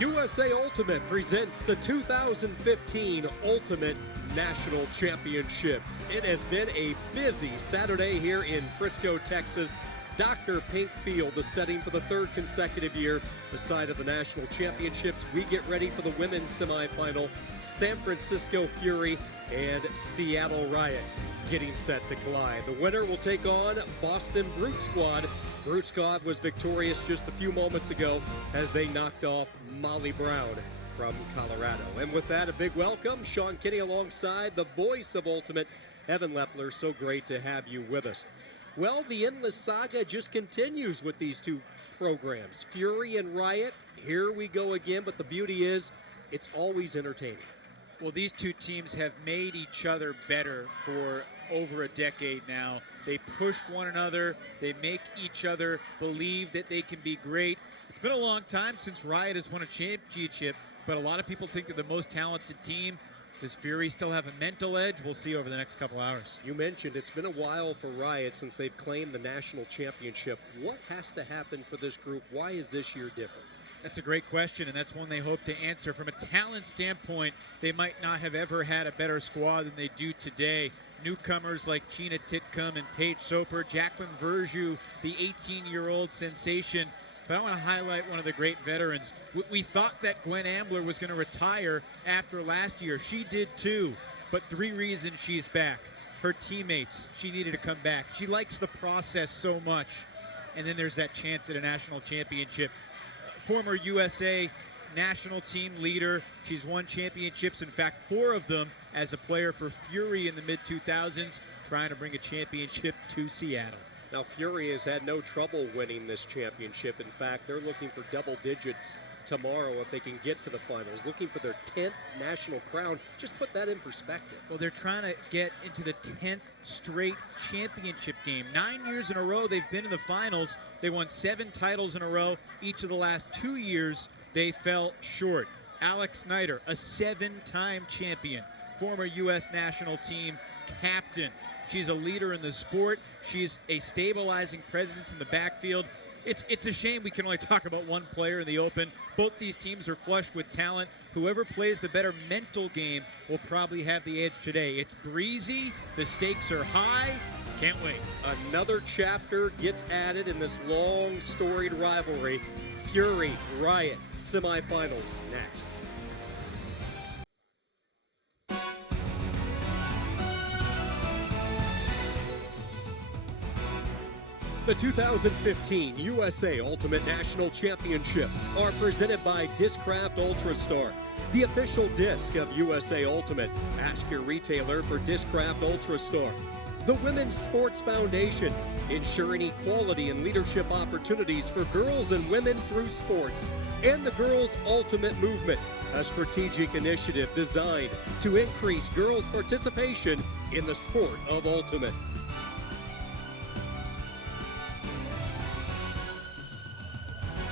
USA Ultimate presents the 2015 Ultimate National Championships. It has been a busy Saturday here in Frisco, Texas. Dr. Pink Field, the setting for the third consecutive year. The site of the national championships. We get ready for the women's semifinal. San Francisco Fury and Seattle Riot getting set to collide. The winner will take on Boston Brute Squad. Brute Squad was victorious just a few moments ago as they knocked off Molly Brown from Colorado. And with that, a big welcome. Sean Kinney alongside the voice of Ultimate, Evan Lepler. So great to have you with us. Well, the endless saga just continues with these two programs. Fury and Riot, here we go again, but the beauty is it's always entertaining. Well, these two teams have made each other better for over a decade now. They push one another. They make each other believe that they can be great. It's been a long time since Riot has won a championship, but a lot of people think they're the most talented team. Does Fury still have a mental edge? We'll see over the next couple hours. You mentioned it's been a while for Riot since they've claimed the national championship. What has to happen for this group? Why is this year different? That's a great question, and that's one they hope to answer. From a talent standpoint, they might not have ever had a better squad than they do today. Newcomers like Gina Titcomb and Paige Soper, Jacqueline Verjou, the 18-year-old sensation. But I want to highlight one of the great veterans. We thought that Gwen Ambler was going to retire after last year. She did too, but 3 reasons she's back. Her teammates, she needed to come back. She likes the process so much. And then there's that chance at a national championship. Former USA national team leader. She's won championships, in fact 4 of them as a player for Fury in the mid-2000s, trying to bring a championship to Seattle. Now, Fury has had no trouble winning this championship. In fact, they're looking for double digits tomorrow if they can get to the finals, looking for their 10th national crown. Just put that in perspective. Well, they're trying to get into the 10th straight championship game. 9 years in a row they've been in the finals. They won 7 titles in a row. Each of the last 2 years they fell short. Alex Snyder, a 7-time champion, former U.S. national team captain. She's a leader in the sport. She's a stabilizing presence in the backfield. It's a shame we can only talk about one player in the Open. Both these teams are flush with talent. Whoever plays the better mental game will probably have the edge today. It's breezy. The stakes are high. Can't wait. Another chapter gets added in this long, storied rivalry. Fury, Riot, semifinals next. The 2015 USA Ultimate National Championships are presented by Discraft Ultrastar, the official disc of USA Ultimate. Ask your retailer for Discraft Ultrastar. The Women's Sports Foundation, ensuring equality and leadership opportunities for girls and women through sports. And the Girls Ultimate Movement, a strategic initiative designed to increase girls' participation in the sport of ultimate.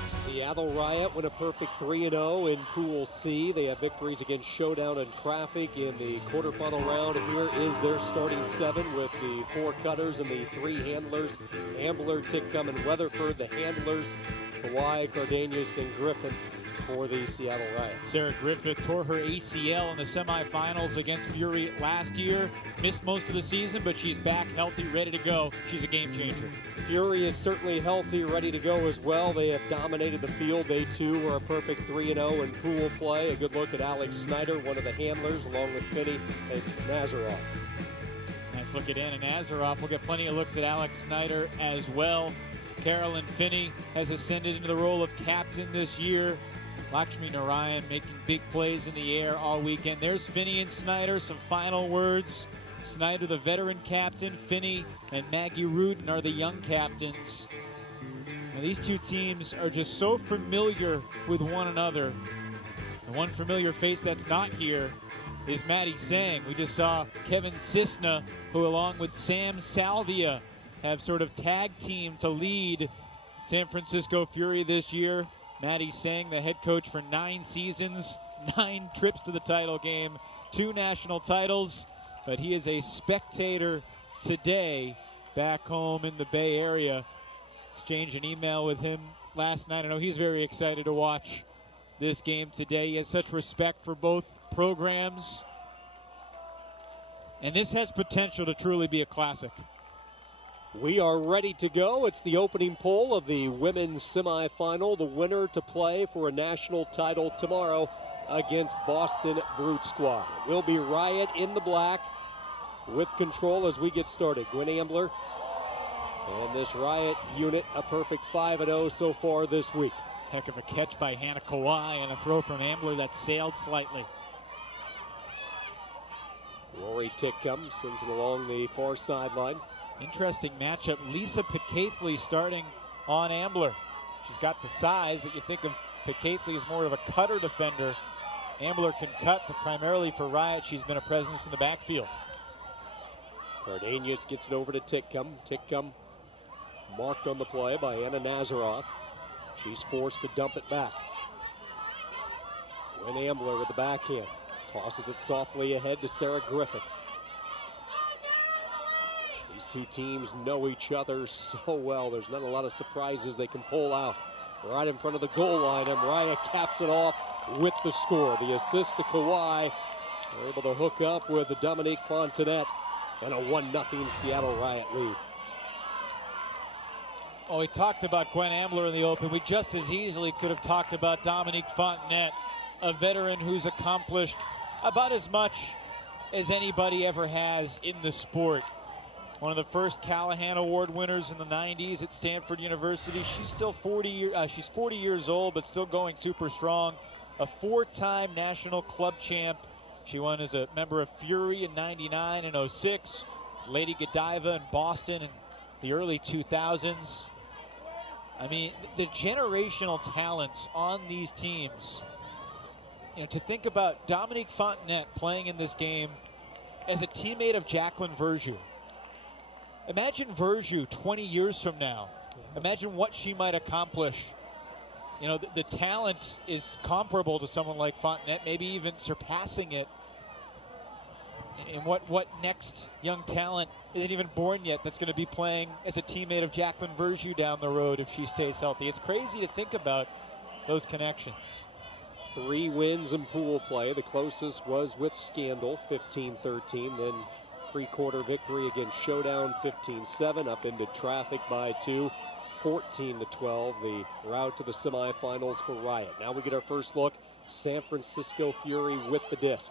Seattle Riot win a perfect 3-0 in Pool C. They have victories against Showdown and Traffic in the quarterfinal round. Here is their starting 7 with the 4 cutters and the 3 handlers. Ambler, Titcomb, and Weatherford, the handlers. Kawhi, Cardenas, and Griffin for the Seattle Riot. Sarah Griffith tore her ACL in the semifinals against Fury last year. Missed most of the season, but she's back healthy, ready to go. She's a game changer. Fury is certainly healthy, ready to go as well. They have dominated the field. They too were a perfect 3-0 in pool play. A good look at Alex Snyder, one of the handlers, along with Finney and Nazaroff. Nice look at Anna Nazaroff. We'll get plenty of looks at Alex Snyder as well. Carolyn Finney has ascended into the role of captain this year. Lakshmi Narayan making big plays in the air all weekend. There's Finney and Snyder. Some final words. Snyder, the veteran captain. Finney and Maggie Rudin are the young captains. Now, these two teams are just so familiar with one another. And one familiar face that's not here is Maddie Sang. We just saw Kevin Cisna, who along with Sam Salvia have sort of tag team to lead San Francisco Fury this year. Maddie Sang, the head coach for 9 seasons, 9 trips to the title game, 2 national titles, but he is a spectator today back home in the Bay Area. Exchanged an email with him last night. I know he's very excited to watch this game today. He has such respect for both programs. And this has potential to truly be a classic. We are ready to go. It's the opening poll of the women's semifinal. The winner to play for a national title tomorrow against Boston Brute Squad. It will be Riot in the black with control as we get started. Gwen Ambler and this Riot unit, a perfect 5-0 so far this week. Heck of a catch by Hannah Kawhi and a throw from Ambler that sailed slightly. Rory Titcomb sends it along the far sideline. Interesting matchup. Lisa Pitcaithley starting on Ambler. She's got the size, but you think of Pitcaithley as more of a cutter defender. Ambler can cut, but primarily for Riot, she's been a presence in the backfield. Cardenas gets it over to Titcomb. Titcomb marked on the play by Anna Nazaroff. She's forced to dump it back. Gwen Ambler with the backhand. Tosses it softly ahead to Sarah Griffith. These two teams know each other so well. There's not a lot of surprises they can pull out. Right in front of the goal line, and Riot caps it off with the score. The assist to Kawhi. They're able to hook up with the Dominique Fontenette and a 1-0 Seattle Riot lead. Oh, we talked about Gwen Ambler in the open. We just as easily could have talked about Dominique Fontenette, a veteran who's accomplished about as much as anybody ever has in the sport. One of the first Callahan Award winners in the 90s at Stanford University. She's still 40 years old, but still going super strong. A 4-time national club champ. She won as a member of Fury in 99 and 06. Lady Godiva in Boston in the early 2000s. I mean, the generational talents on these teams. You know, to think about Dominique Fontenette playing in this game as a teammate of Jacqueline Verjus. Imagine Verjus 20 years from now. Imagine what she might accomplish. You know, the talent is comparable to someone like Fontenette, maybe even surpassing it. And what next young talent isn't even born yet that's going to be playing as a teammate of Jacqueline Verjus down the road if she stays healthy? It's crazy to think about those connections. 3 wins in pool play. The closest was with Scandal, 15-13. Then three-quarter victory against Showdown, 15-7. Up into traffic by 2, 14-12. The route to the semifinals for Riot. Now we get our first look. San Francisco Fury with the disc.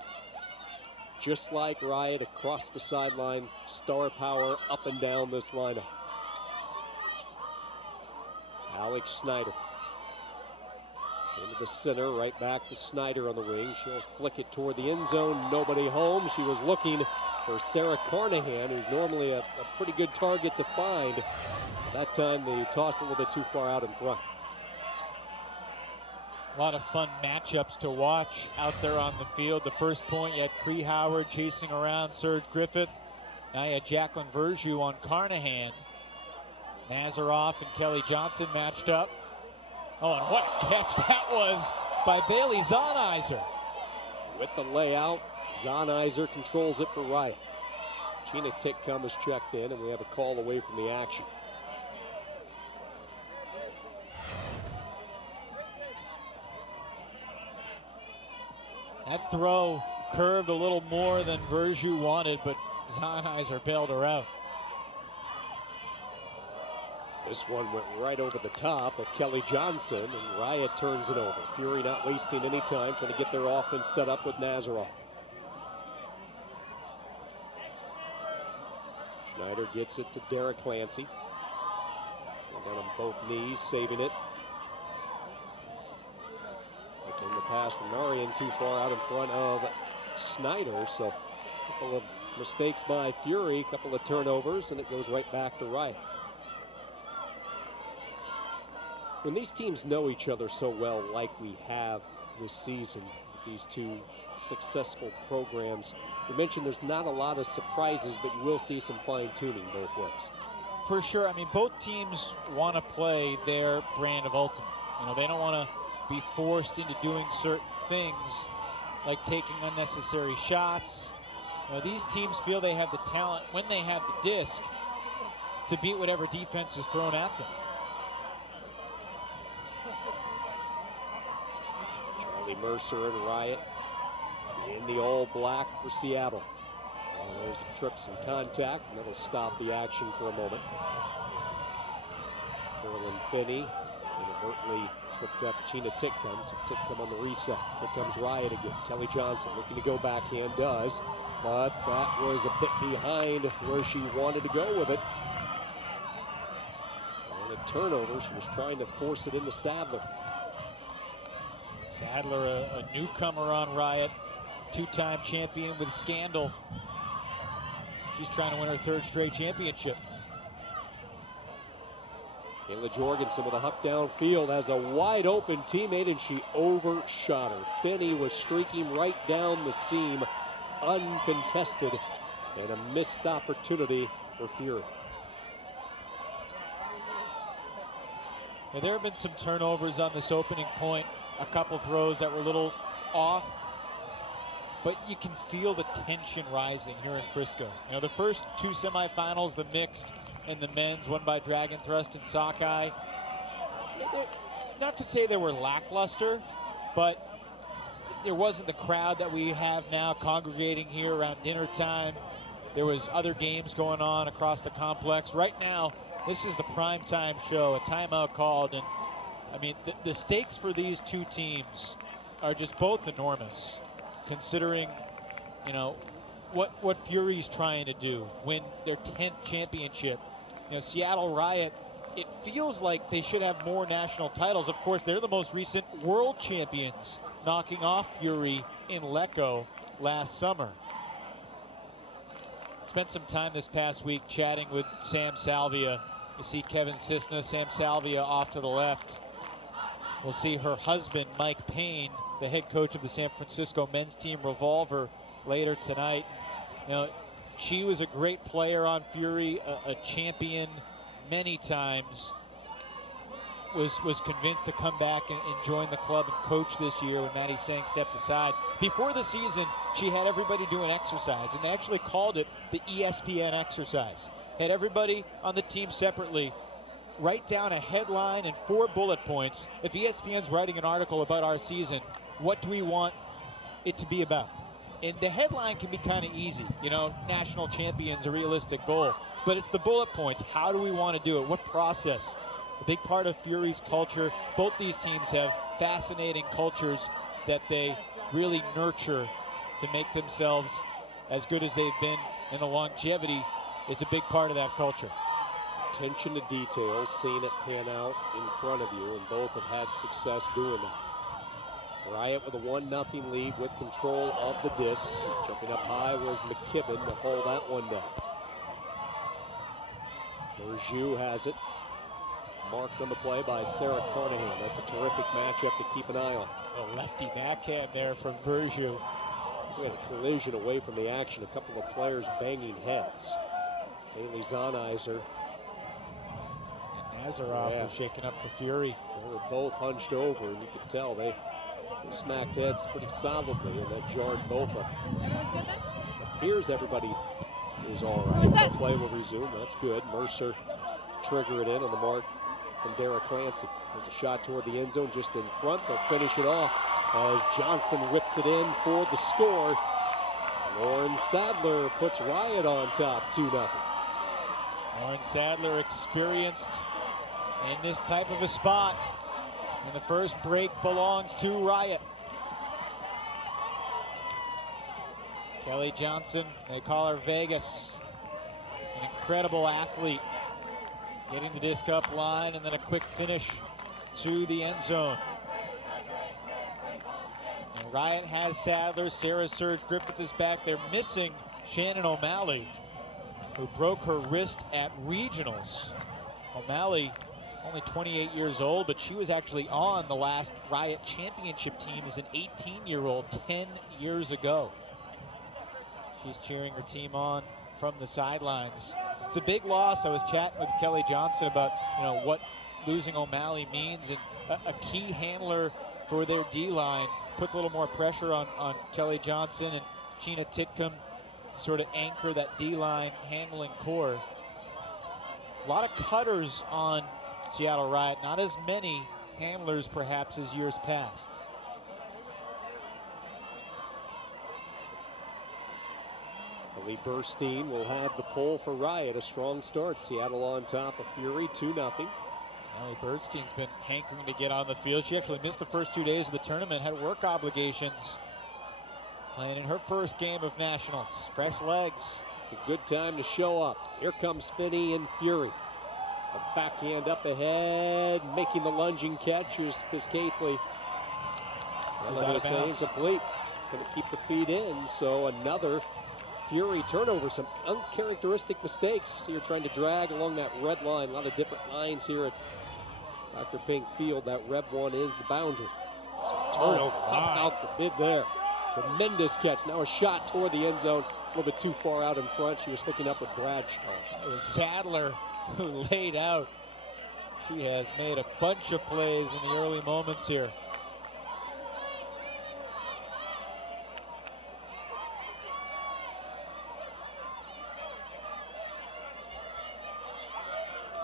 Just like Riot, across the sideline, star power up and down this lineup. Alex Snyder into the center, right back to Snyder on the wing. She'll flick it toward the end zone. Nobody home. She was looking for Sarah Carnahan, who's normally a pretty good target to find. That time they tossed a little bit too far out in front. A lot of fun matchups to watch out there on the field. The first point, you had Cree Howard chasing around Serge Griffith. Now you had Jacqueline Verjus on Carnahan. Nazaroff and Kelly Johnson matched up. Oh, and what a catch that was by Bailey Zahnizer. With the layout, Zahnizer controls it for Riot. Gina Titcomb is checked in, and we have a call away from the action. That throw curved a little more than Verjus wanted, but Zahnizer bailed her out. This one went right over the top of Kelly Johnson, and Riot turns it over. Fury not wasting any time, trying to get their offense set up with Nazaroff. Schneider gets it to Derek Clancy. Down on both knees, saving it. And the pass from Marion too far out in front of Snyder. So a couple of mistakes by Fury, a couple of turnovers, and it goes right back to Riot. When these teams know each other so well like we have this season, these two successful programs, you mentioned there's not a lot of surprises, but you will see some fine-tuning both ways. For sure. I mean, both teams want to play their brand of ultimate. You know, they don't want to be forced into doing certain things like taking unnecessary shots. You know, these teams feel they have the talent when they have the disc to beat whatever defense is thrown at them. Kaylee Mercer and Riot in the all black for Seattle. There's a trips and contact, and that'll stop the action for a moment. Carolyn Finney inadvertently tripped up Gina Titcomb. So Titcomb on the reset. Here comes Riot again. Kelly Johnson looking to go backhand, does. But that was a bit behind where she wanted to go with it. And a turnover. She was trying to force it into Sadler. Sadler, a newcomer on Riot, two-time champion with Scandal. She's trying to win her third straight championship. Kayla Jorgensen with a huck downfield has a wide open teammate, and she overshot her. Finney was streaking right down the seam, uncontested, and a missed opportunity for Fury. Now, there have been some turnovers on this opening point, a couple throws that were a little off, but you can feel the tension rising here in Frisco. You know, the first two semifinals, the mixed and the men's, won by Dragon Thrust and Sockeye. Not to say they were lackluster, but there wasn't the crowd that we have now congregating here around dinner time. There was other games going on across the complex. Right now, this is the prime time show, a timeout called, and I mean, the stakes for these two teams are just both enormous, considering, you know, what Fury's trying to do, win their 10th championship. You know, Seattle Riot, it feels like they should have more national titles. Of course, they're the most recent world champions, knocking off Fury in Lecco last summer. Spent some time this past week chatting with Sam Salvia. You see Kevin Cisna, Sam Salvia off to the left. We'll see her husband, Mike Payne, the head coach of the San Francisco men's team Revolver, later tonight. You know, she was a great player on Fury, a champion many times. Was convinced to come back and join the club and coach this year when Maddie Sang stepped aside. Before the season, she had everybody do an exercise, and they actually called it the ESPN exercise. Had everybody on the team separately write down a headline and 4 bullet points. If ESPN's writing an article about our season, what do we want it to be about? And the headline can be kind of easy, you know, national champions, a realistic goal. But it's the bullet points. How do we want to do it? What process? A big part of Fury's culture. Both these teams have fascinating cultures that they really nurture to make themselves as good as they've been, and the longevity is a big part of that culture. Attention to details, seeing it pan out in front of you, and both have had success doing that. Riot with a 1-0 lead with control of the disc. Jumping up high was McKibben to hold that one down. Verjus has it. Marked on the play by Sarah Carnahan. That's a terrific matchup to keep an eye on. A lefty backhand there from Verjus. We had a collision away from the action. A couple of players banging heads. Haley Zonizer. And Nazaroff was shaken up for Fury. They were both hunched over, and you could tell they smacked heads pretty solidly, and that jarred both of them. Appears everybody is all right, so play will resume. That's good. Mercer trigger it in on the mark from Dara Clancy. There's a shot toward the end zone just in front. They'll finish it off as Johnson whips it in for the score. Lauren Sadler puts Riot on top, 2-0. Lauren Sadler experienced in this type of a spot. And the first break belongs to Riot. Kelly Johnson, they call her Vegas. An incredible athlete. Getting the disc up line and then a quick finish to the end zone. And Riot has Sadler. Sarah Surge Griffith is back. They're missing Shannon O'Malley, who broke her wrist at regionals. O'Malley, only 28 years old, but she was actually on the last Riot championship team as an 18-year-old 10 years ago. She's cheering her team on from the sidelines. It's a big loss. I was chatting with Kelly Johnson about, you know, what losing O'Malley means, and a key handler for their D-line. Puts a little more pressure on Kelly Johnson and Gina Titcomb to sort of anchor that D-line handling core. A lot of cutters on Seattle Riot, not as many handlers perhaps as years past. Lee Burstein will have the pole for Riot. A strong start. Seattle on top of Fury, 2-0. Ellie Birdstein's been hankering to get on the field. She actually missed the first 2 days of the tournament, had work obligations. Playing in her first game of nationals. Fresh legs. A good time to show up. Here comes Finney and Fury. A backhand up ahead, making the lunging catch is Piscathley. I'm not going to say incomplete. Going to keep the feet in, so another Fury turnover. Some uncharacteristic mistakes. See her trying to drag along that red line. A lot of different lines here at Dr. Pink Field. That red one is the boundary. So turnover, up out the mid there. Tremendous catch. Now a shot toward the end zone. A little bit too far out in front. She was hooking up with Bradshaw. It was Sadler who laid out. She has made a bunch of plays in the early moments here.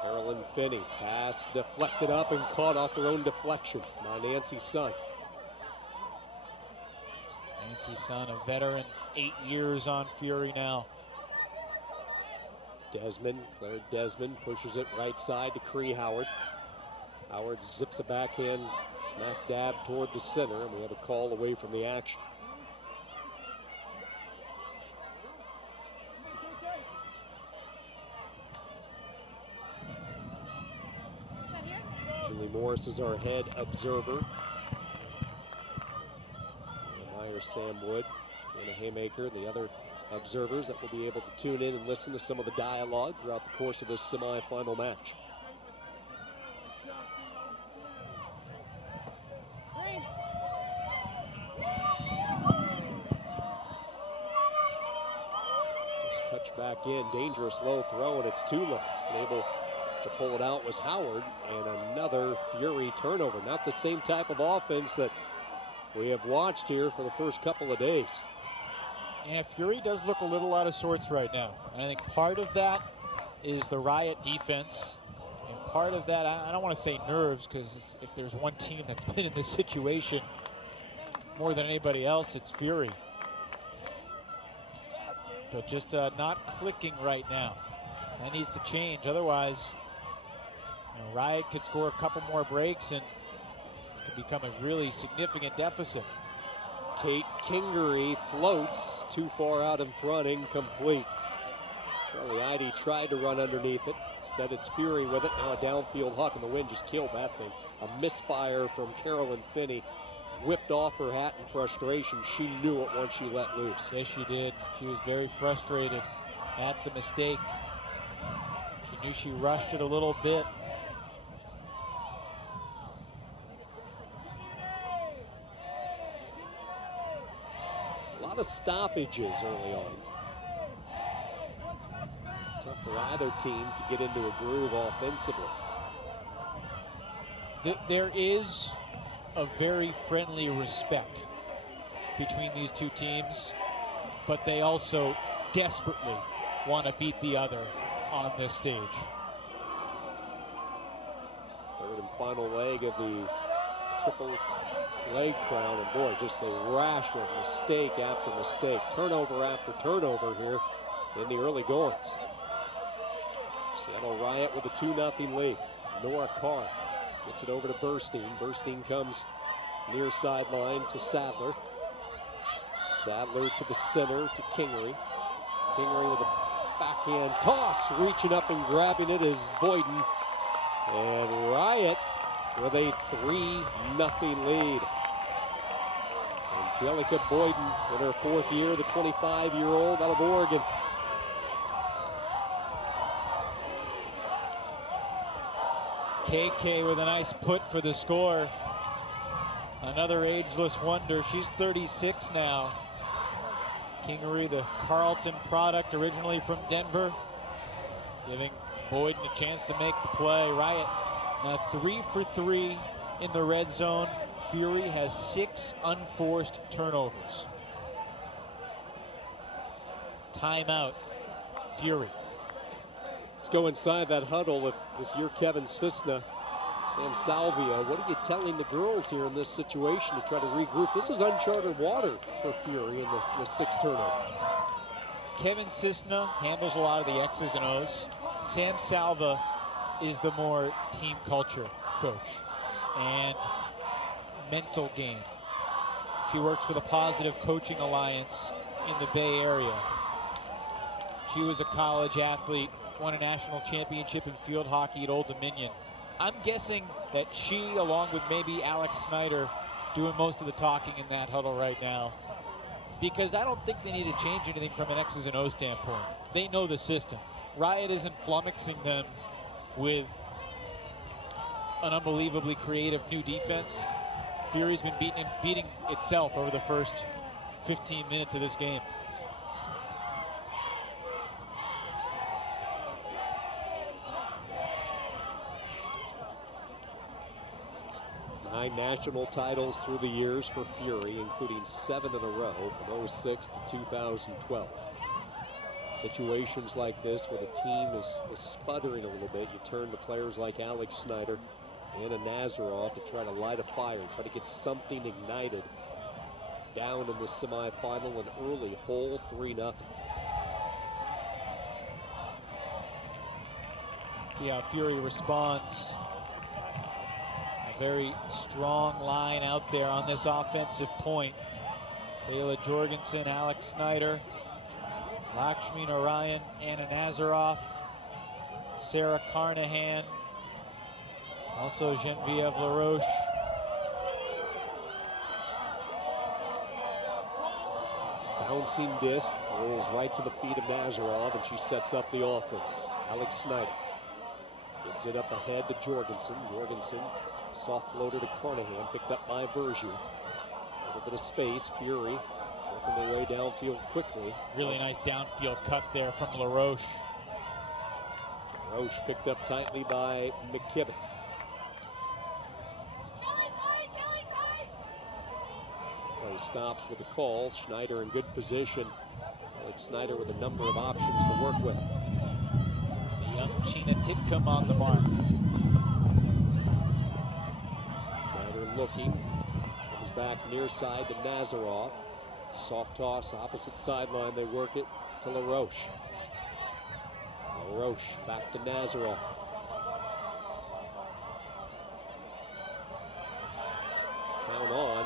Carolyn Finney, pass deflected up and caught off her own deflection by Nancy Sun. Nancy Sun, a veteran, 8 years on Fury now. Claire Desmond pushes it right side to Cree Howard. Howard zips a backhand smack dab toward the center, and we have a call away from the action. Julie Morris is our head observer. Meyer Sam Wood, Jana Haymaker, the other observers that will be able to tune in and listen to some of the dialogue throughout the course of this semifinal match. Just touch back in, dangerous low throw, and it's too low. Able to pull it out was Howard, and another Fury turnover. Not the same type of offense that we have watched here for the first couple of days. Yeah, Fury does look a little out of sorts right now. And I think part of that is the Riot defense. And part of that, I don't want to say nerves, because if there's one team that's been in this situation more than anybody else, it's Fury. But just not clicking right now. That needs to change. Otherwise, Riot could score a couple more breaks and this could become a really significant deficit. Kate Kingery floats too far out in front, incomplete. Charlie Eide tried to run underneath it. Instead, it's Fury with it. Now a downfield huck, and the wind just killed that thing. A misfire from Carolyn Finney. Whipped off her hat in frustration. She knew it once she let loose. Yes, she did. She was very frustrated at the mistake. She knew she rushed it a little bit. Of stoppages early on. Tough for either team to get into a groove offensively. There is a very friendly respect between these two teams, but they also desperately want to beat the other on this stage. Third and final leg of the triple leg crown, and boy, just a rash of mistake after mistake, turnover after turnover here in the early goings. Seattle Riot with a 2-0 lead. Nora Carr gets it over to Burstein. Burstein comes near sideline to Sadler. Sadler to the center to Kingery. Kingery with a backhand toss, reaching up and grabbing it is Boyden. And Riot with a 3-0 lead. Angelica Boyden in her fourth year, the 25-year-old out of Oregon. KK with a nice put for the score. Another ageless wonder. She's 36 now. Kingery, the Carleton product, originally from Denver, giving Boyden a chance to make the play. Riot 3 for 3 in the red zone. Fury has 6 unforced turnovers. Timeout, Fury. Let's go inside that huddle. If you're Kevin Cisna, Sam Salvia, what are you telling the girls here in this situation to try to regroup? This is uncharted water for Fury in the 6th turnover. Kevin Cisna handles a lot of the X's and O's. Sam Salva is the more team culture coach and mental game. She works for the Positive Coaching Alliance in the Bay Area. She was a college athlete, won a national championship in field hockey at Old Dominion. I'm guessing that she, along with maybe Alex Snyder, doing most of the talking in that huddle right now, because I don't think they need to change anything from an X's and O's standpoint. They know the system. Riot isn't flummoxing them with an unbelievably creative new defense. Fury's been beating itself over the first 15 minutes of this game. Nine national titles through the years for Fury, including 7 in a row from 06 to 2012. Situations like this where the team is sputtering a little bit, you turn to players like Alex Snyder and a Nazarov to try to light a fire, try to get something ignited down in the semifinal, an early hole 3-0. See how Fury responds. A very strong line out there on this offensive point. Kayla Jorgensen, Alex Snyder, Lakshmi Narayan, Anna Nazaroff, Sarah Carnahan, also Genevieve LaRoche. Bouncing disc rolls right to the feet of Nazarov, and she sets up the offense. Alex Snyder gives it up ahead to Jorgensen. Jorgensen, soft floater to Carnahan, picked up by Verju. A little bit of space. Fury working their way downfield quickly. Really nice downfield cut there from LaRoche. LaRoche picked up tightly by McKibben. Play stops with a call. Schneider in good position. Alex Snyder with a number of options to work with. The young Sheena Titcomb on the mark. Snyder looking. Comes back near side to Nazarov. Soft toss, opposite sideline. They work it to LaRoche. LaRoche back to Nazarov. Count on.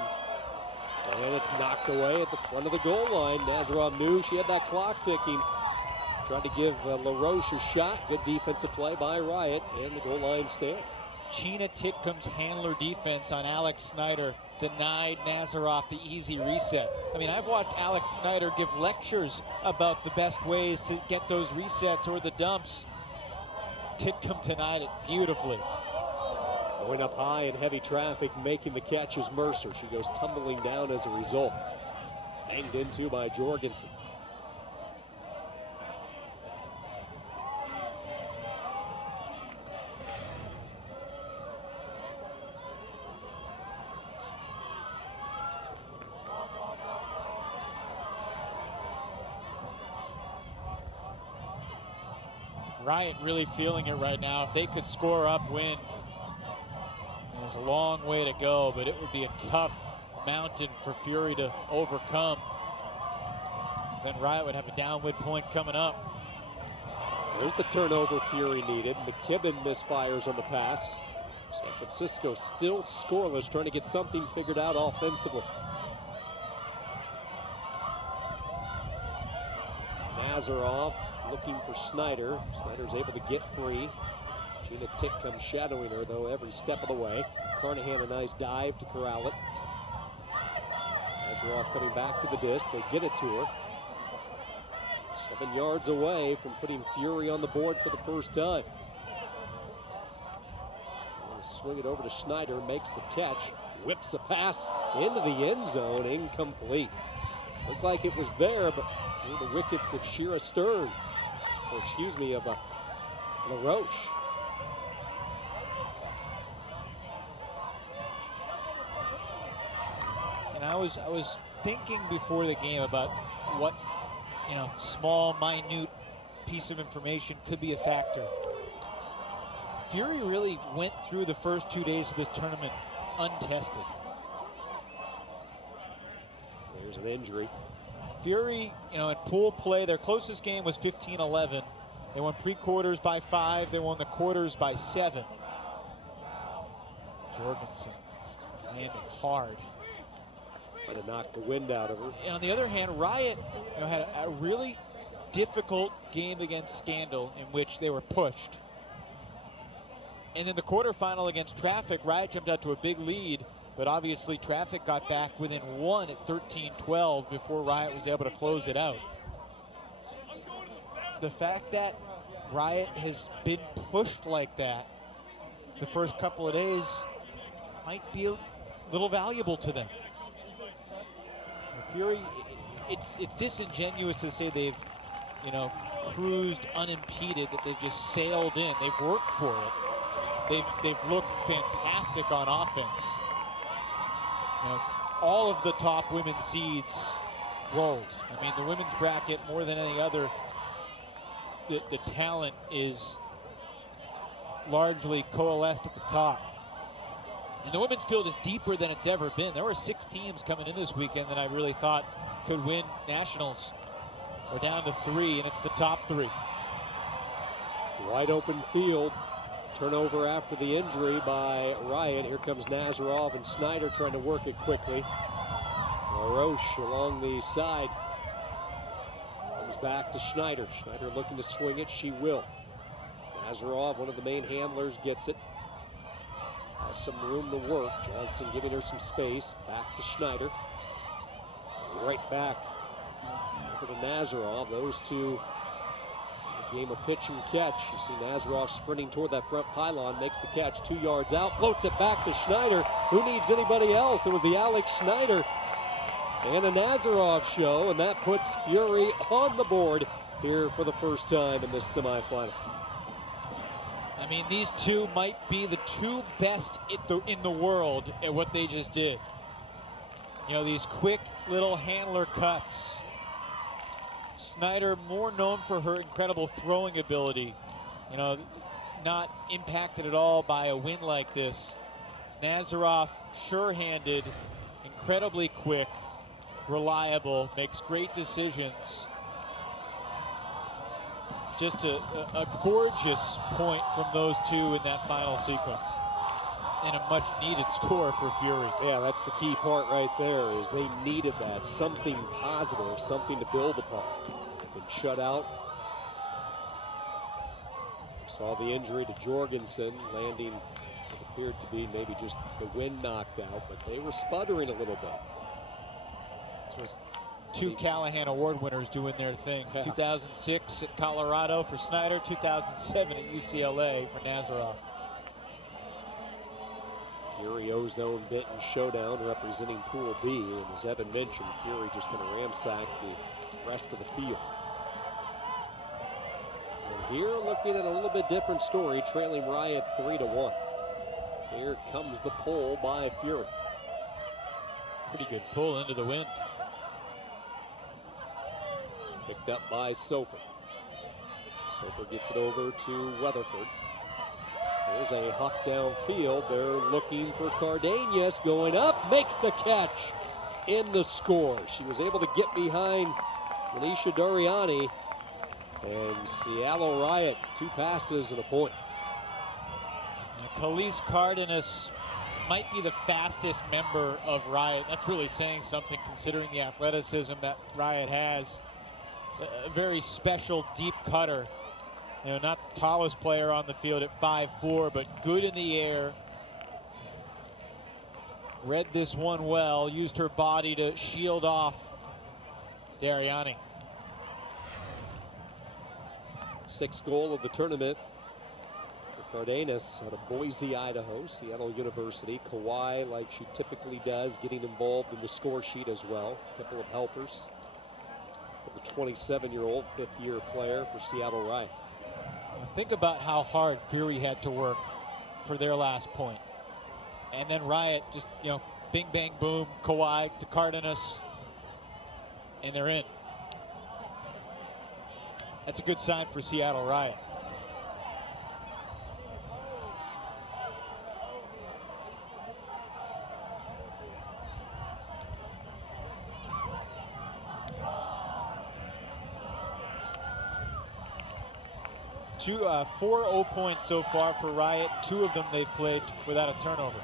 And it's knocked away at the front of the goal line. Nazarov knew she had that clock ticking. Tried to give LaRoche a shot. Good defensive play by Riot, and the goal line stand. Sheena Titcomb's handler defense on Alex Snyder denied Nazaroff the easy reset. I mean, I've watched Alex Snyder give lectures about the best ways to get those resets or the dumps. Titcomb denied it beautifully. Going up high in heavy traffic, making the catch is Mercer. She goes tumbling down as a result. Hanged into by Jorgensen. Riot really feeling it right now. If they could score upwind, there's a long way to go, but it would be a tough mountain for Fury to overcome. Then Riot would have a downwind point coming up. There's the turnover Fury needed. McKibben misfires on the pass. San Francisco still scoreless, trying to get something figured out offensively. Nazarov looking for Snyder. Snyder's able to get free. Sheena Titcomb shadowing her, though, every step of the way. Carnahan, a nice dive to corral it. Nazarov coming back to the disc. They get it to her. 7 yards away from putting Fury on the board for the first time. Swing it over to Schneider, makes the catch, whips a pass into the end zone, incomplete. Looked like it was there, but through the wickets of Shira Stern, or excuse me, of LaRoche. And I was thinking before the game about what, small, minute piece of information could be a factor. Fury really went through the first 2 days of this tournament untested. There's an injury. Fury, you know, in pool play, their closest game was 15-11. They won pre-quarters by 5. They won the quarters by 7. Jorgensen landing hard. Trying to knock the wind out of her. And on the other hand, Riot, you know, had a really difficult game against Scandal in which they were pushed. And then the quarterfinal against Traffic, Riot jumped out to a big lead, but obviously Traffic got back within 1 at 13-12 before Riot was able to close it out. The fact that Riot has been pushed like that the first couple of days might be a little valuable to them. The Fury, it's disingenuous to say they've, you know, cruised unimpeded, that they've just sailed in. They've worked for it. They've looked fantastic on offense. You know, all of the top women's seeds rolled. I mean, the women's bracket, more than any other, the talent is largely coalesced at the top. And the women's field is deeper than it's ever been. There were 6 teams coming in this weekend that I really thought could win nationals. We're down to 3, and it's the top 3. Wide open field. Turnover after the injury by Riot. Here comes Nazarov and Snyder trying to work it quickly. LaRoche along the side. Comes back to Schneider. Schneider looking to swing it. She will. Nazarov, one of the main handlers, gets it. Has some room to work. Johnson giving her some space. Back to Schneider. Right back over to Nazarov. Those two, a game of pitch and catch. You see Nazarov sprinting toward that front pylon. Makes the catch 2 yards out. Floats it back to Schneider. Who needs anybody else? It was the Alex Schneider and a Nazarov show. And that puts Fury on the board here for the first time in this semifinal. I mean, these two might be the 2 best in the world at what they just did. You know, these quick little handler cuts. Snyder more known for her incredible throwing ability. You know, not impacted at all by a win like this. Nazarov, sure-handed, incredibly quick, reliable, makes great decisions. Just a gorgeous point from those two in that final sequence. And a much needed score for Fury. Yeah, that's the key part right there, is they needed that. Something positive, something to build upon. They've been shut out. Saw the injury to Jorgensen, landing what appeared to be maybe just the wind knocked out, but they were sputtering a little bit. This was 2 Callahan Award winners doing their thing. Yeah. 2006 at Colorado for Snyder, 2007 at UCLA for Nazarov. Fury Ozone Benton showdown representing Pool B, and as Evan mentioned, Fury just going to ransack the rest of the field. And here looking at a little bit different story, trailing Riot 3-1. Here comes the pull by Fury. Pretty good pull into the wind. Picked up by Soper. Soper gets it over to Weatherford. There's a huck downfield. They're looking for Cardenas, going up, makes the catch in the score. She was able to get behind Manisha Doriani, and Seattle Riot, 2 passes and a point. Khalees Cardenas might be the fastest member of Riot. That's really saying something considering the athleticism that Riot has. A very special deep cutter. You know, not the tallest player on the field at 5'4", but good in the air. Read this one well, used her body to shield off Dariani. 6th goal of the tournament for Cardenas out of Boise, Idaho, Seattle University. Kawhi, like she typically does, getting involved in the score sheet as well. A couple of helpers. The 27-year-old, 5th-year player for Seattle Riot. Think about how hard Fury had to work for their last point. And then Riot just, you know, bing, bang, boom, Kawhi to Cardenas, and they're in. That's a good sign for Seattle Riot. 4 0 points so far for Riot. 2 of them they've played without a turnover.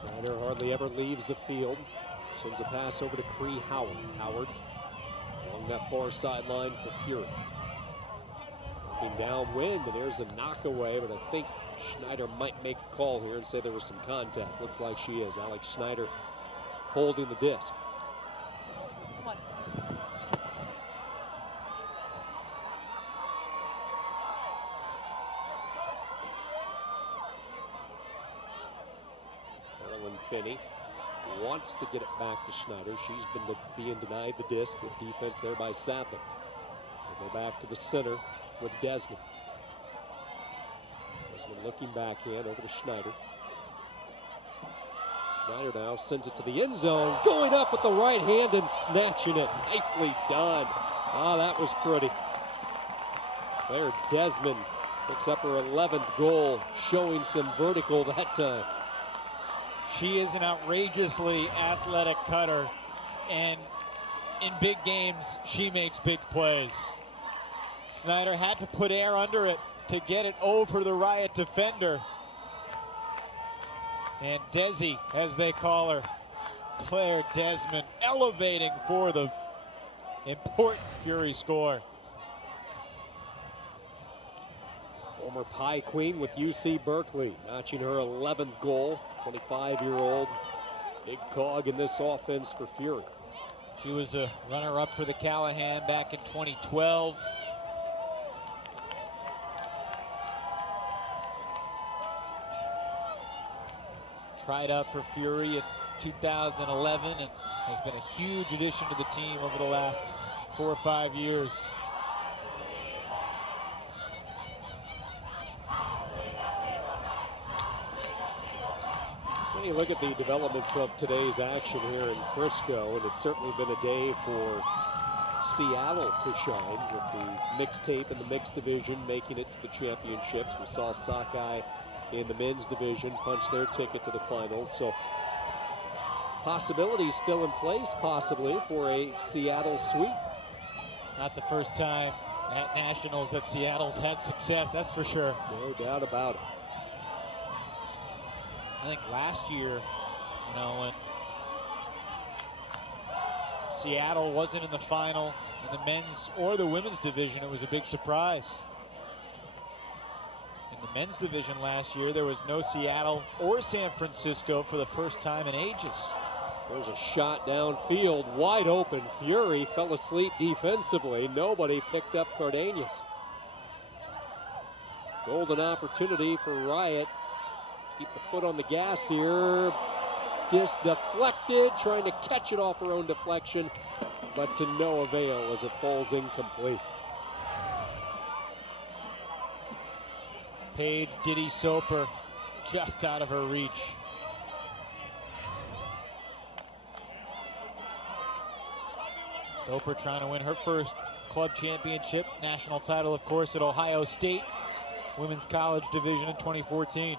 Schneider hardly ever leaves the field. Sends a pass over to Cree Howard. Howard along that far sideline for Fury. Looking downwind, and there's a knockaway, but I think Schneider might make a call here and say there was some contact. Looks like she is. Alex Schneider holding the disc. Come on. Carolyn Finney wants to get it back to Schneider. She's been being denied the disc with defense there by Sattler. They go back to the center with Desmond. Desmond looking backhand over to Schneider. Schneider now sends it to the end zone, going up with the right hand and snatching it. Nicely done. Ah, that was pretty. Claire Desmond picks up her 11th goal, showing some vertical that time. She is an outrageously athletic cutter, and in big games, she makes big plays. Schneider had to put air under it to get it over the Riot defender. And Desi, as they call her, Claire Desmond, elevating for the important Fury score. Former Pie Queen with UC Berkeley, notching her 11th goal. 25-year-old, big cog in this offense for Fury. She was a runner-up for the Callahan back in 2012. Tried out for Fury in 2011 and has been a huge addition to the team over the last 4 or 5 years. You look at the developments of today's action here in Frisco, and it's certainly been a day for Seattle to shine with the mixtape and the mixed division making it to the championships. We saw Sockeye in the men's division punch their ticket to the finals. So possibilities still in place, possibly, for a Seattle sweep. Not the first time at Nationals that Seattle's had success, that's for sure. No doubt about it. I think last year, when Seattle wasn't in the final in the men's or the women's division, it was a big surprise. In the men's division last year, there was no Seattle or San Francisco for the first time in ages. There's a shot downfield, wide open. Fury fell asleep defensively. Nobody picked up Cardenas. Golden opportunity for Riot. Keep the foot on the gas here. Disc deflected, trying to catch it off her own deflection, but to no avail as it falls incomplete. Paige Diddy Soper just out of her reach. Soper trying to win her first club championship, national title, of course, at Ohio State, women's college division in 2014.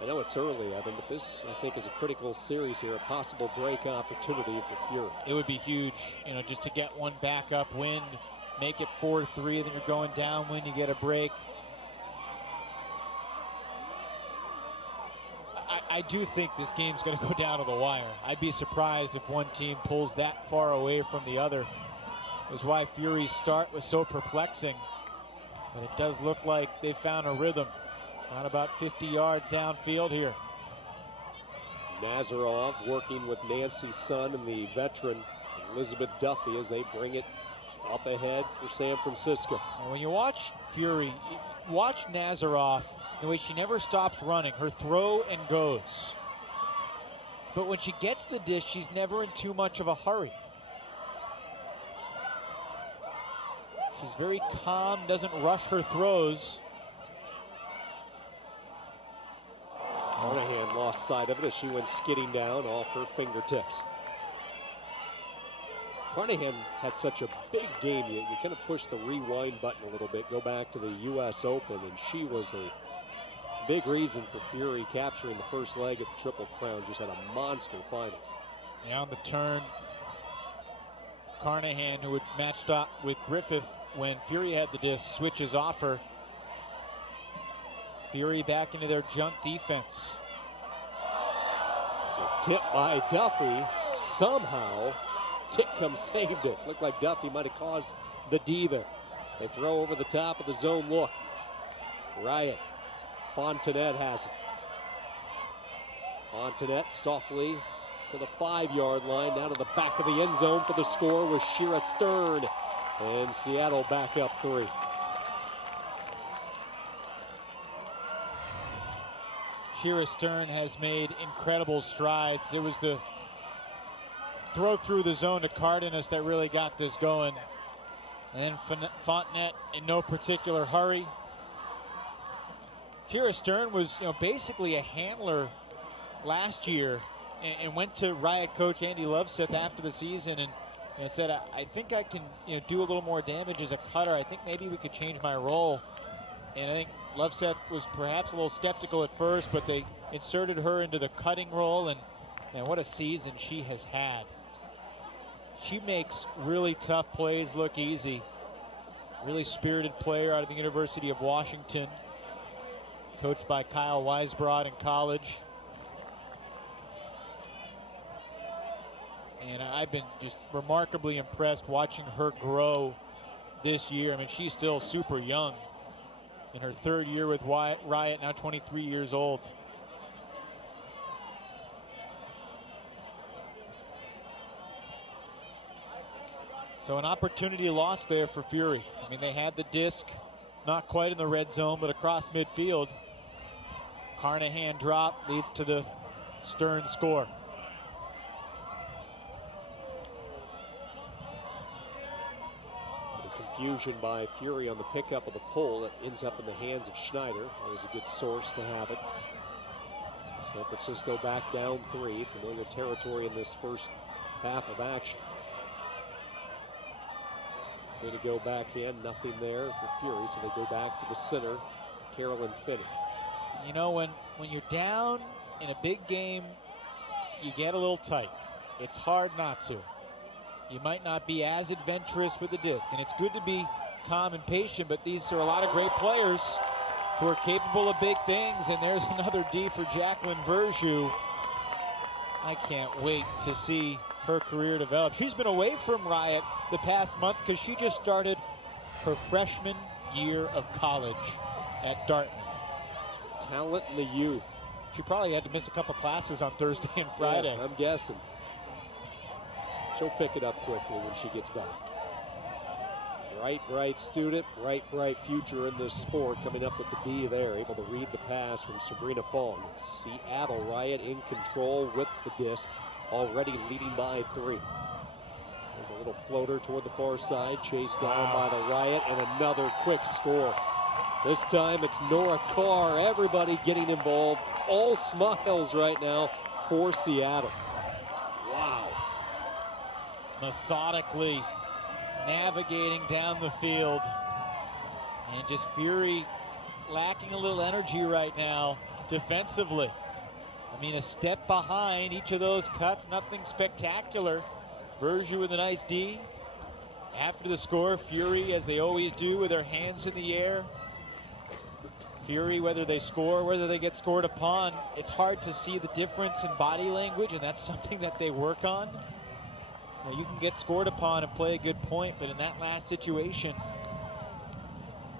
I know it's early, Evan, but this, I think, is a critical series here, a possible break opportunity for Fury. It would be huge, just to get one backup win, make it 4-3, then you're going downwind, you get a break. I do think this game's going to go down to the wire. I'd be surprised if one team pulls that far away from the other. That's why Fury's start was so perplexing. But it does look like they found a rhythm. Got about 50 yards downfield here. Nazarov working with Nancy Sun and the veteran Elizabeth Duffy as they bring it up ahead for San Francisco. And when you watch Fury, watch Nazarov, the way she never stops running. Her throw and goes. But when she gets the dish, she's never in too much of a hurry. She's very calm, doesn't rush her throws. Carnahan lost sight of it as she went skidding down off her fingertips. Carnahan had such a big game. You kind of push the rewind button a little bit, go back to the U.S. Open, and she was a big reason for Fury capturing the first leg of the Triple Crown. Just had a monster finals. Yeah, on the turn. Carnahan, who had matched up with Griffith when Fury had the disc, switches off her. Fury back into their junk defense. Tip by Duffy. Somehow, Titcomb saved it. Looked like Duffy might have caused the D there. They throw over the top of the zone look. Riot. Fontenette has it. Fontenette softly to the 5-yard line, down to the back of the end zone for the score was Shira Stern. And Seattle back up 3. Shira Stern has made incredible strides. It was the throw through the zone to Cardenas that really got this going. And then Fontenette in no particular hurry. Shira Stern was, basically a handler last year and went to Riot coach Andy Loveseth after the season and said, I think I can do a little more damage as a cutter. I think maybe we could change my role. And I think Loveseth was perhaps a little skeptical at first, but they inserted her into the cutting role, and what a season she has had. She makes really tough plays look easy. Really spirited player out of the University of Washington, coached by Kyle Weisbrod in college. And I've been just remarkably impressed watching her grow this year. I mean, she's still super young. In her 3rd year with Riot, now 23 years old. So an opportunity lost there for Fury. I mean, they had the disc, not quite in the red zone, but across midfield. Carnahan drop leads to the Stern score. Confusion by Fury on the pickup of the pole that ends up in the hands of Schneider. Always a good source to have it. San Francisco back down 3. Familiar territory in this first half of action. Going to go back in, nothing there for Fury, so they go back to the center, Carolyn Finney. When you're down in a big game, you get a little tight. It's hard not to. You might not be as adventurous with the disc, and it's good to be calm and patient, but these are a lot of great players who are capable of big things, and there's another D for Jacqueline Verjou. I can't wait to see her career develop. She's been away from Riot the past month because she just started her freshman year of college at Dartmouth. Talent in the youth. She probably had to miss a couple classes on Thursday and Friday. Yeah, I'm guessing. She'll pick it up quickly when she gets back. Bright student, bright future in this sport. Coming up with the D there, able to read the pass from Sabrina Fong. Seattle Riot in control with the disc, already leading by 3. There's a little floater toward the far side, chased down by the Riot, and another quick score. This time it's Nora Carr, everybody getting involved. All smiles right now for Seattle. Wow. Methodically navigating down the field, and just Fury lacking a little energy right now defensively. I mean, a step behind each of those cuts, nothing spectacular. Verjou with a nice D. After the score, Fury, as they always do, with their hands in the air. Fury, whether they score, whether they get scored upon, it's hard to see the difference in body language, and that's something that they work on. You can get scored upon and play a good point, but in that last situation,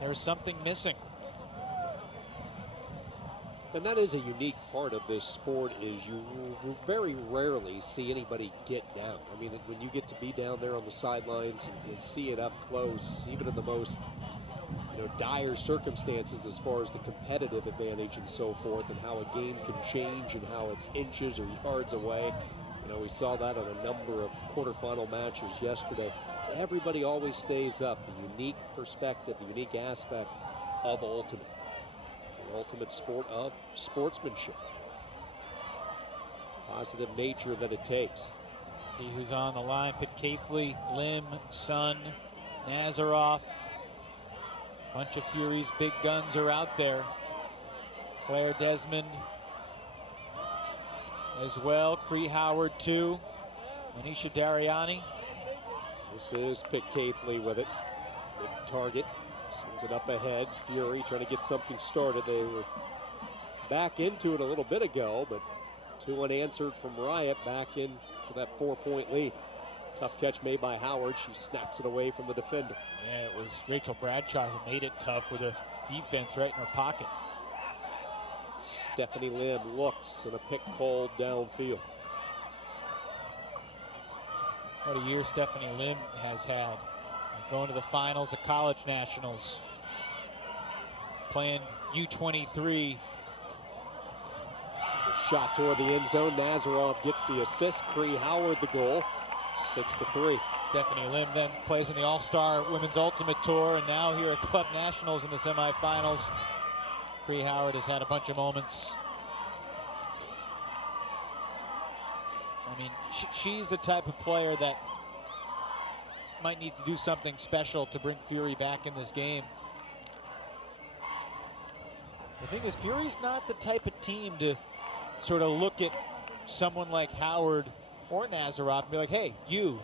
there was something missing. And that is a unique part of this sport, is you very rarely see anybody get down. I mean, when you get to be down there on the sidelines and see it up close, even in the most dire circumstances as far as the competitive advantage and so forth, and how a game can change and how it's inches or yards away. We saw that on a number of quarterfinal matches yesterday. Everybody always stays up. The unique perspective, the unique aspect of Ultimate. The ultimate sport of sportsmanship. Positive nature that it takes. See who's on the line. Pitcaffley, Lim, Sun, Nazaroff. Bunch of Fury's big guns are out there. Claire Desmond as well. Cree Howard too. Manisha Dariani. This is Pitt Caithley with it. Big target. Sends it up ahead. Fury trying to get something started. They were back into it a little bit ago, but 2 unanswered from Riot back into that 4-point lead. Tough catch made by Howard. She snaps it away from the defender. Yeah, it was Rachel Bradshaw who made it tough with a defense right in her pocket. Stephanie Lim looks and a pick called downfield. What a year Stephanie Lim has had. Going to the finals of college nationals. Playing U23. A shot toward the end zone. Nazarov gets the assist. Cree Howard the goal. 6-3. Stephanie Lim then plays in the All-Star Women's Ultimate Tour, and now here at Club Nationals in the semifinals. Cree Howard has had a bunch of moments. I mean, she's the type of player that might need to do something special to bring Fury back in this game. The thing is, Fury's not the type of team to sort of look at someone like Howard or Nazarov and be like, hey, you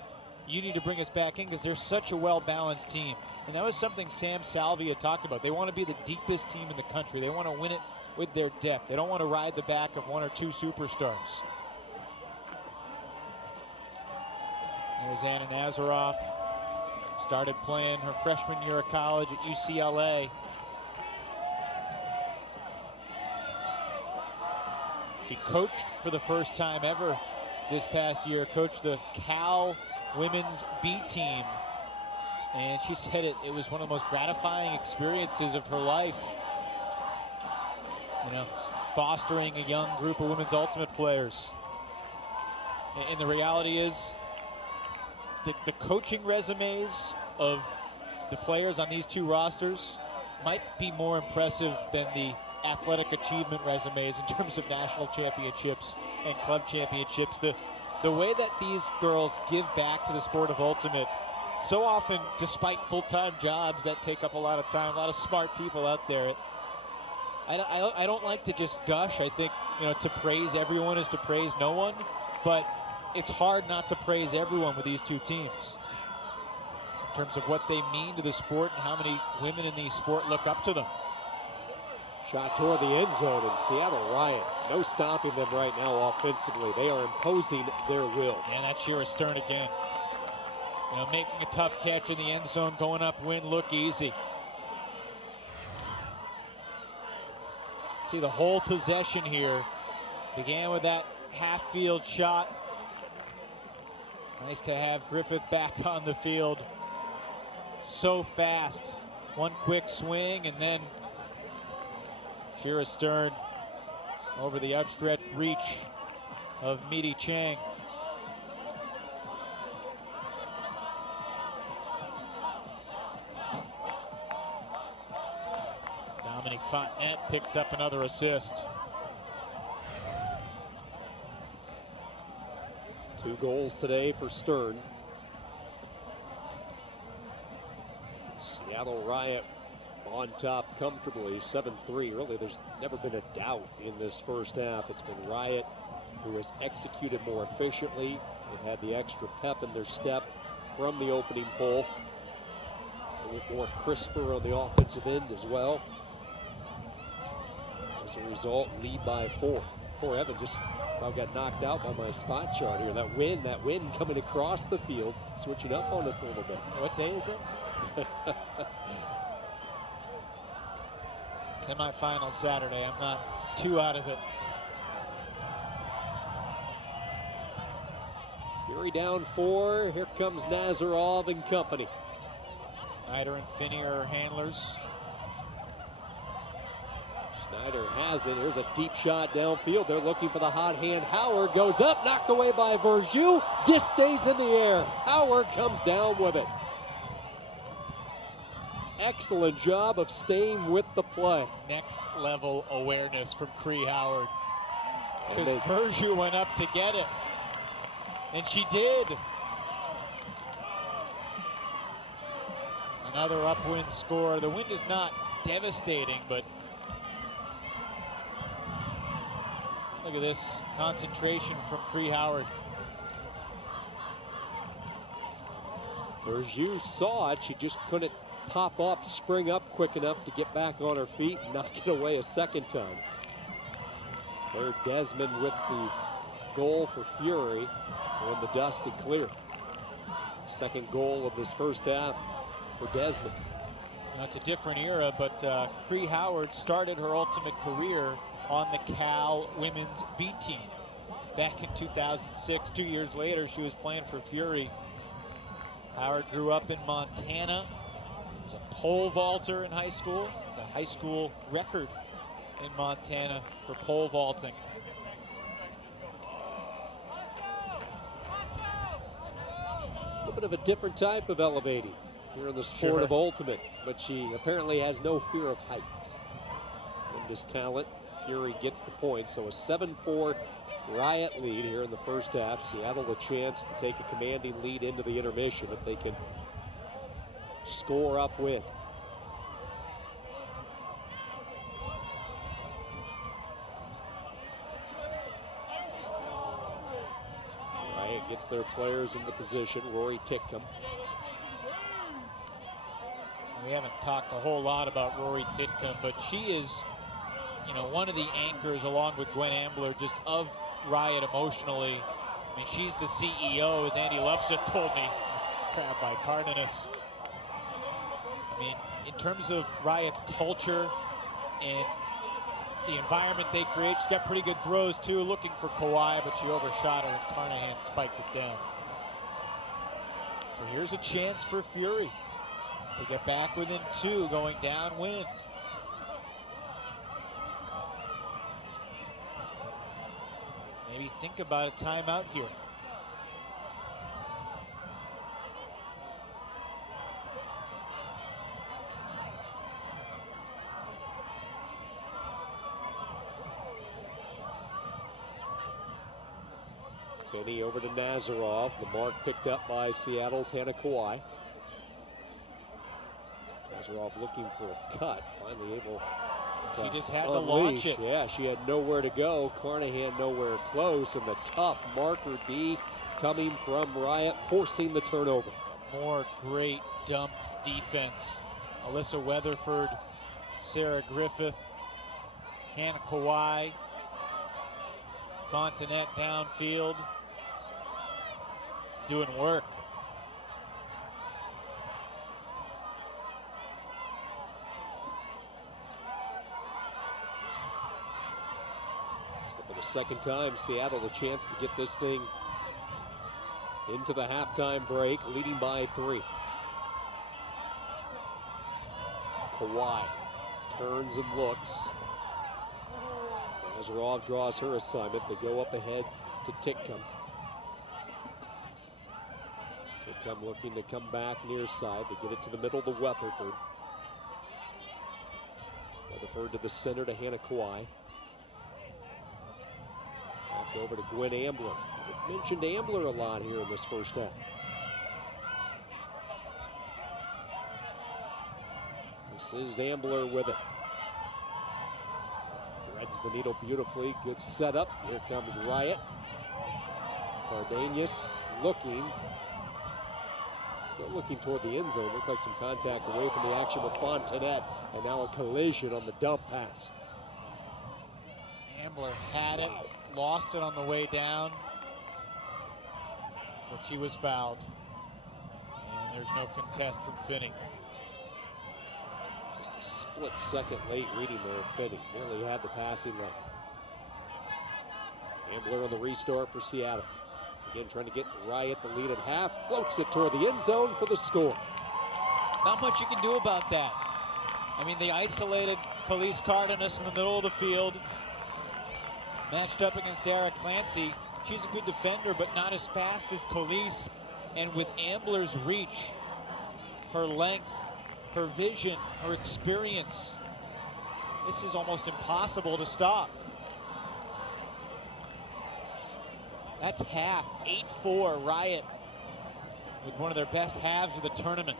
need to bring us back in, because they're such a well-balanced team. And that was something Sam Salvia talked about. They want to be the deepest team in the country. They want to win it with their depth. They don't want to ride the back of 1 or 2 superstars. There's Anna Nazarov. Started playing her freshman year of college at UCLA. She coached for the first time ever this past year, coached the Cal women's B team. And she said it was one of the most gratifying experiences of her life. You know, fostering a young group of women's ultimate players. And the reality is, the coaching resumes of the players on these 2 rosters might be more impressive than the athletic achievement resumes in terms of national championships and club championships. The way that these girls give back to the sport of ultimate, so often despite full-time jobs that take up a lot of time, a lot of smart people out there. I don't like to just gush. I think, you know, to praise everyone is to praise no one, but it's hard not to praise everyone with these 2 teams in terms of what they mean to the sport and how many women in the sport look up to them. Shot toward the end zone, and Seattle Riot, no stopping them right now offensively. They are imposing their will. And that's Shira Stern again. You know, making a tough catch in the end zone, going upwind, look easy. See the whole possession here. Began with that half-field shot. Nice to have Griffith back on the field. So fast. One quick swing, and then Shira Stern over the outstretched reach of Meaty Chang. Dominique Fontenette picks up another assist. 2 goals today for Stern. Seattle Riot on top comfortably, 7-3. Really, there's never been a doubt in this first half. It's been Riot who has executed more efficiently. They've had the extra pep in their step from the opening pole. A little more crisper on the offensive end as well. As a result, lead by 4. Poor Evan just about got knocked out by my spot chart here. That wind coming across the field, switching up on us a little bit. What day is it? Semifinal Saturday. I'm not too out of it. Fury down 4. Here comes Nazarov and company. Snyder and Finney are her handlers. Snyder has it. Here's a deep shot downfield. They're looking for the hot hand. Howard goes up, knocked away by Verjus. Just stays in the air. Howard comes down with it. Excellent job of staying with the play. Next level awareness from Cree Howard. Because Verjus went up to get it. And she did. Another upwind score. The wind is not devastating, but look at this concentration from Cree Howard. Bergiu saw it. She just couldn't pop up, spring up quick enough to get back on her feet and knock it away a second time. Claire Desmond with the goal for Fury when the dust had cleared. Second goal of this first half for Desmond. Now, it's a different era, but Cree Howard started her ultimate career on the Cal women's B team back in 2006. 2 years later, she was playing for Fury. Howard grew up in Montana. Was a pole vaulter in high school. It's a high school record in Montana for pole vaulting. A little bit of a different type of elevating here in the sport of ultimate, but she apparently has no fear of heights. Tremendous talent. Fury gets the point, so a 7-4 Riot lead here in the first half. Seattle a chance to take a commanding lead into the intermission if they can score up with. Riot gets their players into position. Rory Titcomb. We haven't talked a whole lot about Rory Titcomb, but she is, you know, one of the anchors along with Gwen Ambler just of Riot emotionally. I mean, she's the CEO, as Andy Lufset told me. Crap by Cardenas. I mean, in terms of Riot's culture and the environment they create, she's got pretty good throws too, looking for Kawhi, but she overshot her and Carnahan spiked it down. So here's a chance for Fury to get back within 2 going downwind. Maybe think about a timeout here. Finney over to Nazarov. The mark picked up by Seattle's Hannah Kawhi. Nazarov looking for a cut. Finally able to She just had to launch it. Yeah, she had nowhere to go. Carnahan nowhere close. And the tough marker D coming from Riot, forcing the turnover. More great dump defense. Alyssa Weatherford, Sarah Griffith, Hannah Kawhi, Fontenette downfield, doing work. So for the second time, Seattle a chance to get this thing into the halftime break, leading by 3. Kawhi turns and looks. Nazarov draws her assignment. They go up ahead to Titcomb. Titcomb looking to come back near side. They get it to the middle to Weatherford. Weatherford to the center to Hannah Kawhi. Back over to Gwen Ambler. I mentioned Ambler a lot here in this first half. This is Ambler with it. Threads the needle beautifully. Good setup. Here comes Riot. Cardenas looking. Still looking toward the end zone. Looked like some contact away from the action with Fontenette. And now a collision on the dump pass. Ambler had it, lost it on the way down, but she was fouled. And there's no contest from Finney. Just a split second late reading there. Finney nearly had the passing lane. Ambler on the restart for Seattle. Again, trying to get Riot the lead at half. Floats it toward the end zone for the score. Not much you can do about that. I mean, they isolated Khalees Cardenas in the middle of the field. Matched up against Dara Clancy. She's a good defender, but not as fast as Khalees. And with Ambler's reach, her length, her vision, her experience, this is almost impossible to stop. That's half, 8-4 Riot with one of their best halves of the tournament.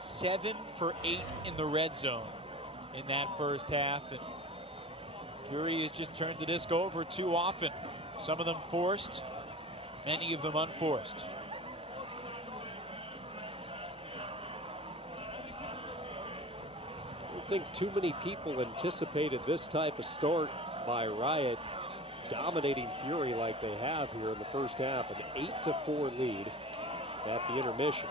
Seven for 8 in the red zone in that first half. And Fury has just turned the disc over too often. Some of them forced, many of them unforced. I don't think too many people anticipated this type of start by Riot, dominating Fury like they have here in the first half, an 8-4 lead at the intermission.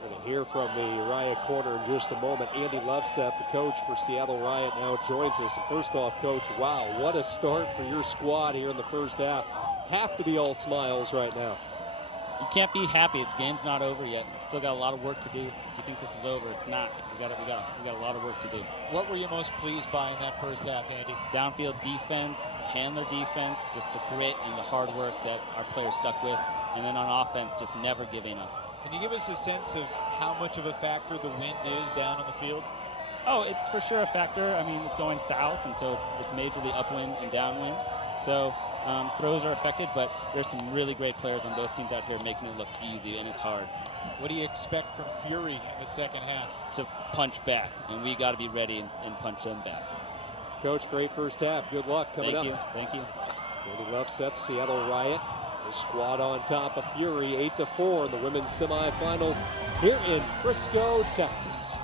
We're going to hear from the Riot corner in just a moment. Andy Loveseth, the coach for Seattle Riot, now joins us. And first off, Coach, wow, what a start for your squad here in the first half. Have to be all smiles right now. You can't be happy. The game's not over yet. Still got a lot of work to do. If you think this is over, it's not. We got a lot of work to do. What were you most pleased by in that first half, Andy? Downfield defense, handler defense, just the grit and the hard work that our players stuck with, and then on offense, just never giving up. Can you give us a sense of how much of a factor the wind is down on the field? Oh, it's for sure a factor. I mean, it's going south, and so it's majorly upwind and downwind. So throws are affected, but there's some really great players on both teams out here making it look easy, and it's hard. What do you expect from Fury in the second half? To punch back, and we got to be ready and punch them back. Coach, great first half. Good luck coming up. Thank you. Andy Loveseth, Seattle Riot. The squad on top of Fury, 8-4 in the women's semifinals here in Frisco, Texas.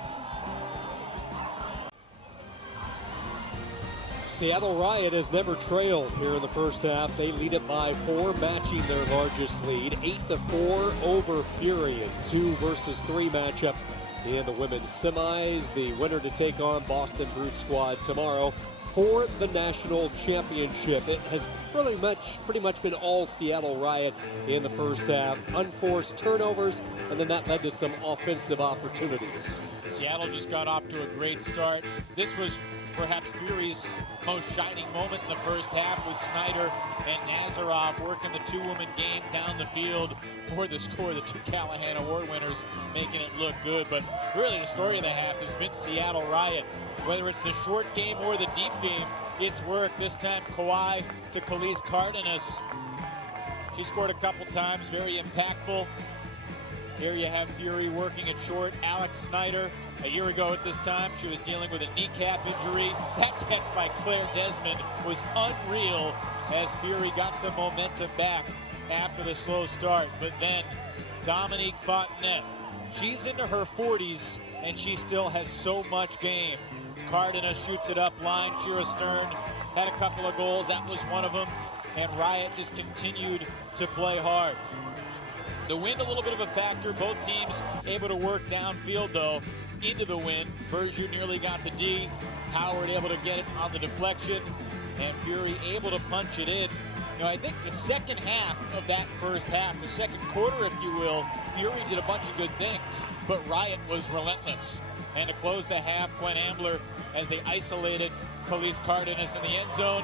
Seattle Riot has never trailed here in the first half. They lead it by 4, matching their largest lead. 8-4 over Fury in 2 versus 3 matchup in the women's semis. The winner to take on Boston Brute Squad tomorrow for the national championship. It has pretty much been all Seattle Riot in the first half. Unforced turnovers, and then that led to some offensive opportunities. Seattle just got off to a great start. This was perhaps Fury's most shining moment in the first half, with Snyder and Nazarov working the two-woman game down the field for the score. The 2 Callahan Award winners making it look good. But really the story of the half has been Seattle Riot. Whether it's the short game or the deep game, it's worked. This time Kawhi to Khalees Cardenas. She scored a couple times, very impactful. Here you have Fury working it short. Alex Snyder, a year ago at this time, she was dealing with a kneecap injury. That catch by Claire Desmond was unreal as Fury got some momentum back after the slow start. But then Dominique Fontenette, she's into her 40s and she still has so much game. Cardenas shoots it up line. Shira Stern had a couple of goals. That was one of them. And Riot just continued to play hard. The wind a little bit of a factor. Both teams able to work downfield, though, into the wind. Bergeau nearly got the D. Howard able to get it on the deflection. And Fury able to punch it in. You know, I think the second half of that first half, the second quarter, if you will, Fury did a bunch of good things. But Riot was relentless. And to close the half, Gwen Ambler, as they isolated Khalees Cardenas in the end zone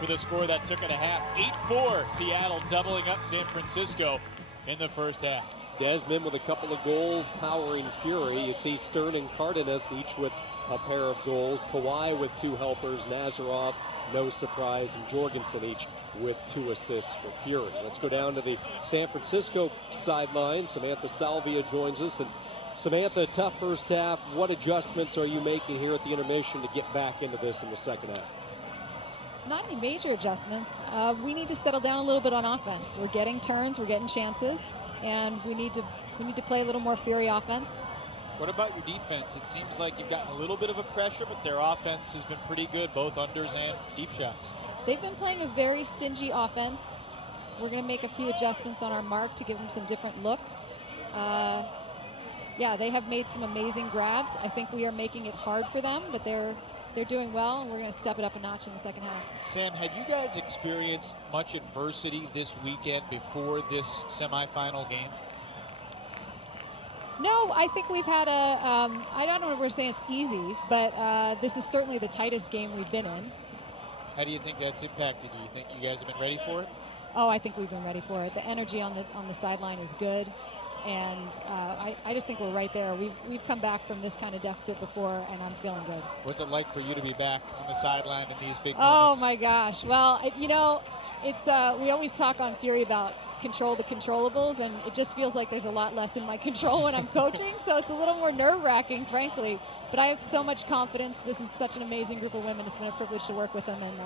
with a score that took it a half. 8-4, Seattle doubling up San Francisco in the first half. Desmond with a couple of goals powering Fury. You see Stern and Cardenas each with a pair of goals. Kawhi with 2 helpers. Nazarov, no surprise, and Jorgensen each with 2 assists for Fury. Let's go down to the San Francisco sideline. Samantha Salvia joins us. And Samantha, tough first half. What adjustments are you making here at the intermission to get back into this in the second half? Not any major adjustments. We need to settle down a little bit on offense. We're getting turns, we're getting chances, and we need to play a little more Fury offense. What about your defense? It seems like you've gotten a little bit of a pressure, but their offense has been pretty good, both unders and deep shots. They've been playing a very stingy offense. We're going to make a few adjustments on our mark to give them some different looks. Yeah, they have made some amazing grabs. I think we are making it hard for them, but they're doing well, and we're going to step it up a notch in the second half. Sam, had you guys experienced much adversity this weekend before this semifinal game? No, I think we've had I don't know if we're saying it's easy, but this is certainly the tightest game we've been in. How do you think that's impacted you? You think you guys have been ready for it? Oh, I think we've been ready for it. The energy on the sideline is good. And I just think we're right there. We've come back from this kind of deficit before, and I'm feeling good. What's it like for you to be back on the sideline in these big Oh moments? my gosh! Well, you know, it's we always talk on Fury about control the controllables, and it just feels like there's a lot less in my control when I'm coaching, so it's a little more nerve-wracking, frankly. But I have so much confidence. This is such an amazing group of women. It's been a privilege to work with them, and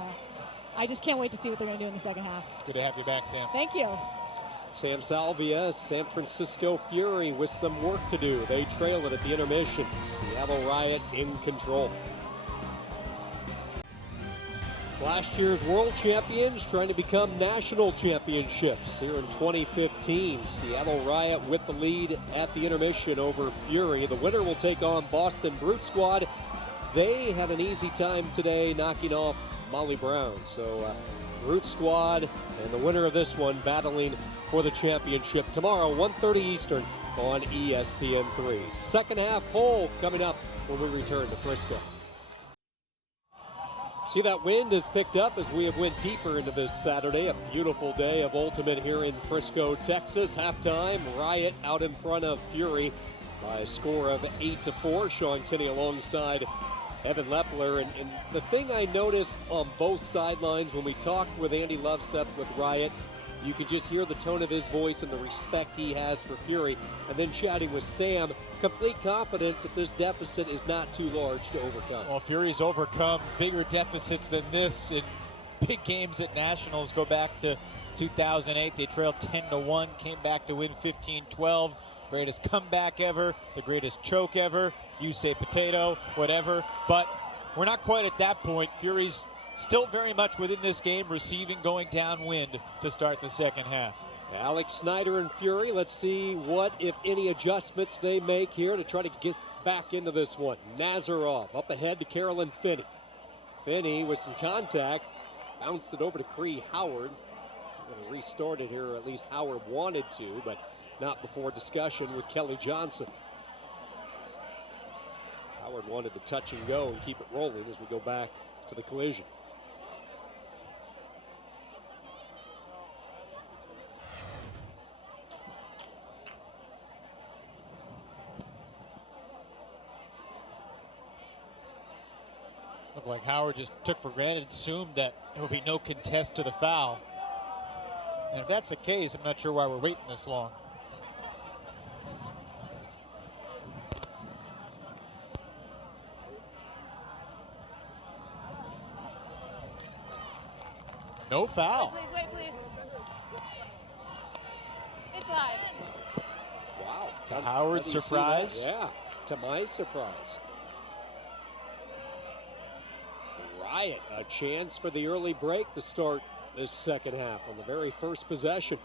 I just can't wait to see what they're going to do in the second half. Good to have you back, Sam. Thank you. Sam Salvia, San Francisco Fury with some work to do. They trail it at the intermission. Seattle Riot in control. Last year's world champions trying to become national championships here in 2015. Seattle Riot with the lead at the intermission over Fury. The winner will take on Boston Brute Squad. They have an easy time today knocking off Molly Brown. So Brute Squad and the winner of this one battling for the championship tomorrow, 1:30 Eastern on ESPN3. Second half poll coming up when we return to Frisco. See, that wind has picked up as we have went deeper into this Saturday. A beautiful day of Ultimate here in Frisco, Texas. Halftime, Riot out in front of Fury by a score of 8-4. Sean Kinney alongside Evan Lepler. And the thing I noticed on both sidelines when we talked with Andy Loveseth with Riot, you could just hear the tone of his voice and the respect he has for Fury. And then chatting with Sam, complete confidence that this deficit is not too large to overcome. Well, Fury's overcome bigger deficits than this in big games at Nationals. Go back to 2008. They trailed 10-1, came back to win 15-12. Greatest comeback ever, the greatest choke ever. You say potato, whatever. But we're not quite at that point. Fury's still very much within this game, receiving, going downwind to start the second half. Alex Snyder and Fury, let's see what, if any, adjustments they make here to try to get back into this one. Nazarov up ahead to Carolyn Finney. Finney with some contact, bounced it over to Cree Howard. Going to restart it here, or at least Howard wanted to, but not before discussion with Kelly Johnson. Howard wanted to touch and go and keep it rolling as we go back to the collision. Looked like Howard just took for granted, assumed that there would be no contest to the foul. And if that's the case, I'm not sure why we're waiting this long. No foul. Wait, please. It's live. Wow. To Howard's How do you see surprise. that? Yeah, to my surprise. Riot, a chance for the early break to start this second half on the very first possession.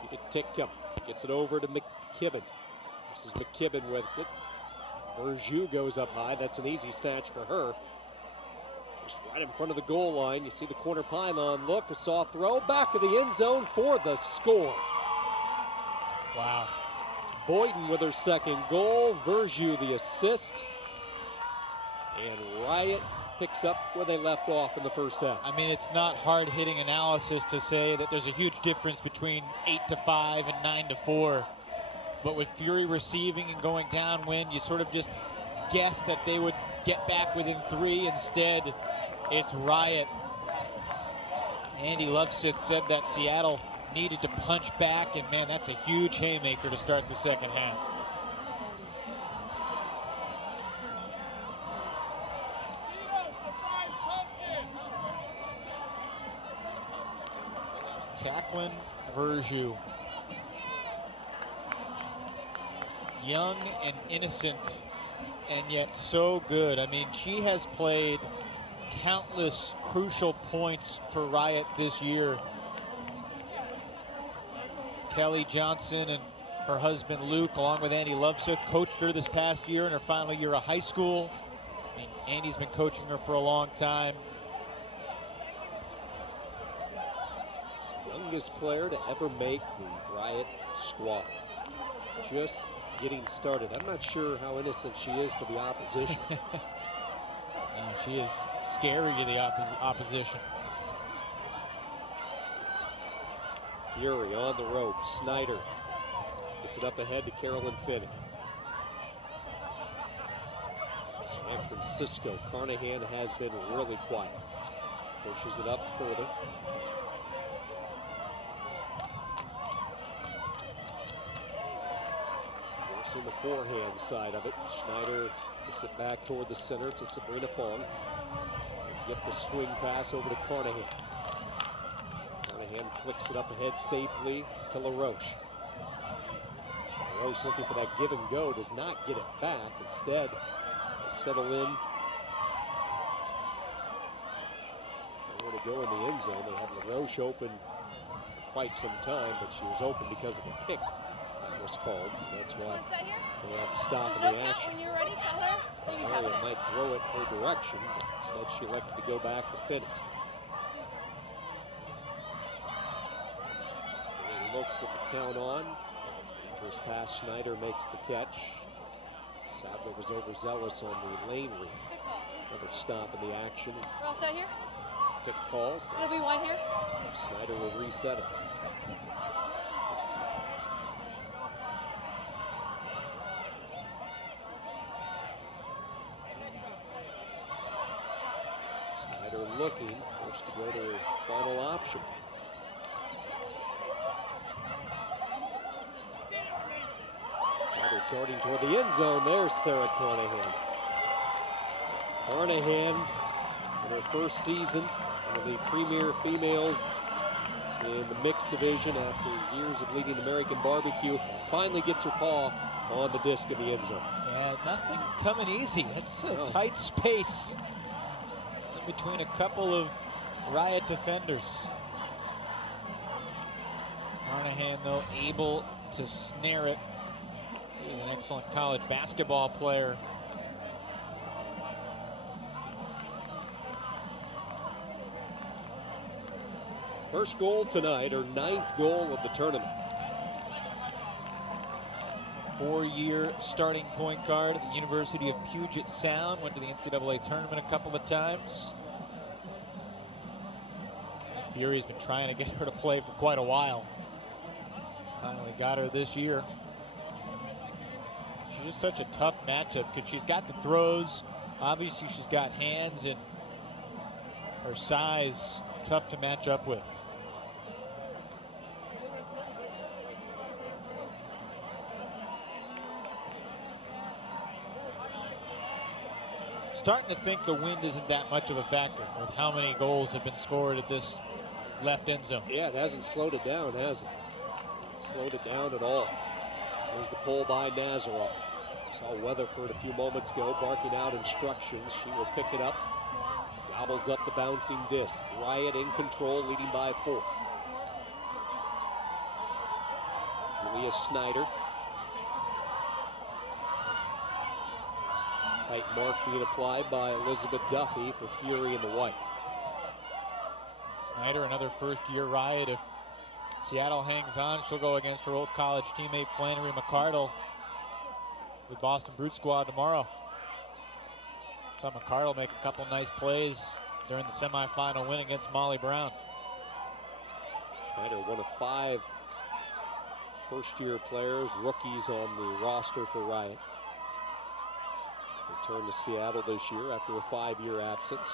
She did Titcomb, gets it over to McKibben. This is McKibben with it. Verjus goes up high. That's an easy snatch for her. Just right in front of the goal line. You see the corner pylon look, a soft throw, back of the end zone for the score. Wow. Boyden with her second goal, Verjus the assist, and Riot picks up where they left off in the first half. I mean, it's not hard-hitting analysis to say that there's a huge difference between 8-5 and 9-4. But with Fury receiving and going downwind, you sort of just guess that they would get back within 3. Instead, it's Riot. Andy Loveseth said that Seattle needed to punch back, and man, that's a huge haymaker to start the second half. Jacqueline Verjus. Young and innocent, and yet so good. I mean, she has played countless crucial points for Riot this year. Kelly Johnson and her husband Luke, along with Andy Loveseth, coached her this past year in her final year of high school. I mean, Andy's been coaching her for a long time. Youngest player to ever make the Riot squad. Just getting started. I'm not sure how innocent she is to the opposition. She is scary to the opposition. Fury on the rope. Snyder gets it up ahead to Carolyn Finney. San Francisco, Carnahan has been really quiet. Pushes it up further. Forcing the forehand side of it. Schneider gets it back toward the center to Sabrina Fong. Get the swing pass over to Carnahan. Carnahan flicks it up ahead safely to LaRoche. LaRoche looking for that give and go, does not get it back. Instead, they settle in. Nowhere to go in the end zone. They had LaRoche open for quite some time, but she was open because of a pick that was called. So that's why they have to stop in the action. When you're ready, tell her. Maria might throw it her direction, but instead she elected to go back to Finney. Finney looks with the count on. Dangerous pass, Schneider makes the catch. Sadler was overzealous on the lane read. Another stop in the action. We're all set here? Pick calls. It'll be one here. Schneider will reset it. Looking, forced to go to her final option. Schneider darting toward the end zone. There's Sarah Carnahan. Carnahan, in her first season, one of the premier females in the mixed division after years of leading American barbecue, finally gets her paw on the disc of the end zone. Yeah, nothing coming easy. It's a tight space between a couple of Riot defenders. Carnahan, though, able to snare it. He's an excellent college basketball player. First goal tonight, her 9th goal of the tournament. 4-year starting point guard at the University of Puget Sound. Went to the NCAA tournament a couple of times. Fury's been trying to get her to play for quite a while. Finally got her this year. She's just such a tough matchup because she's got the throws. Obviously she's got hands, and her size tough to match up with. Starting to think the wind isn't that much of a factor with how many goals have been scored at this left end zone. Yeah, it hasn't slowed it down, has it? Slowed it down at all. There's the pull by Nazaroff. Saw Weatherford a few moments ago barking out instructions. She will pick it up, gobbles up the bouncing disc. Riot in control, leading by 4. Julia Snyder. Tight mark being applied by Elizabeth Duffy for Fury in the white. Snyder, another first-year Riot. If Seattle hangs on, she'll go against her old college teammate Flannery McCardle with Boston Brute Squad tomorrow. Saw McCardle make a couple nice plays during the semifinal win against Molly Brown. Schneider, one of 5 first-year players, rookies on the roster for Riot. Returned to Seattle this year after a 5-year absence.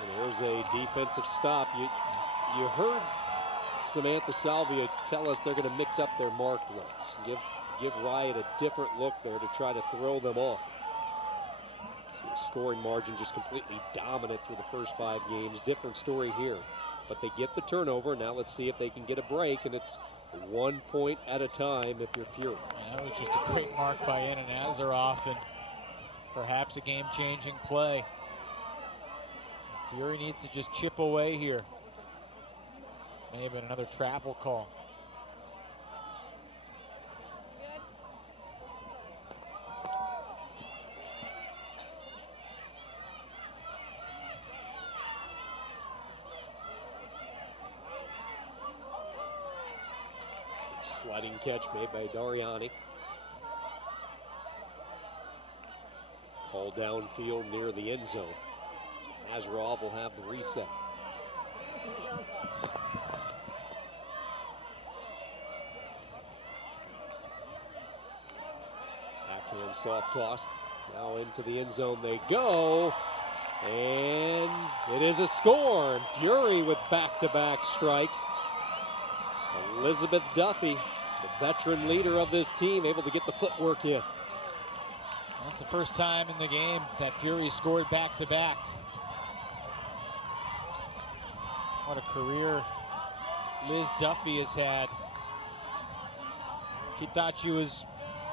And there's a defensive stop. You heard Samantha Salvia tell us they're going to mix up their marked looks. Give Riot a different look there to try to throw them off. So the scoring margin just completely dominant through the first 5 games. Different story here. But they get the turnover. Now let's see if they can get a break. And it's 1 point at a time if you're Fury. That was just a great mark by Anna Nazaroff and perhaps a game-changing play. Fury needs to just chip away here. May have been another travel call. Sliding catch made by Dariani. Call downfield near the end zone. So Nazarov will have the reset. And soft toss. Now into the end zone they go. And it is a score. And Fury with back-to-back strikes. Elizabeth Duffy, the veteran leader of this team, able to get the footwork in. That's the first time in the game that Fury scored back-to-back. What a career Liz Duffy has had. She thought she was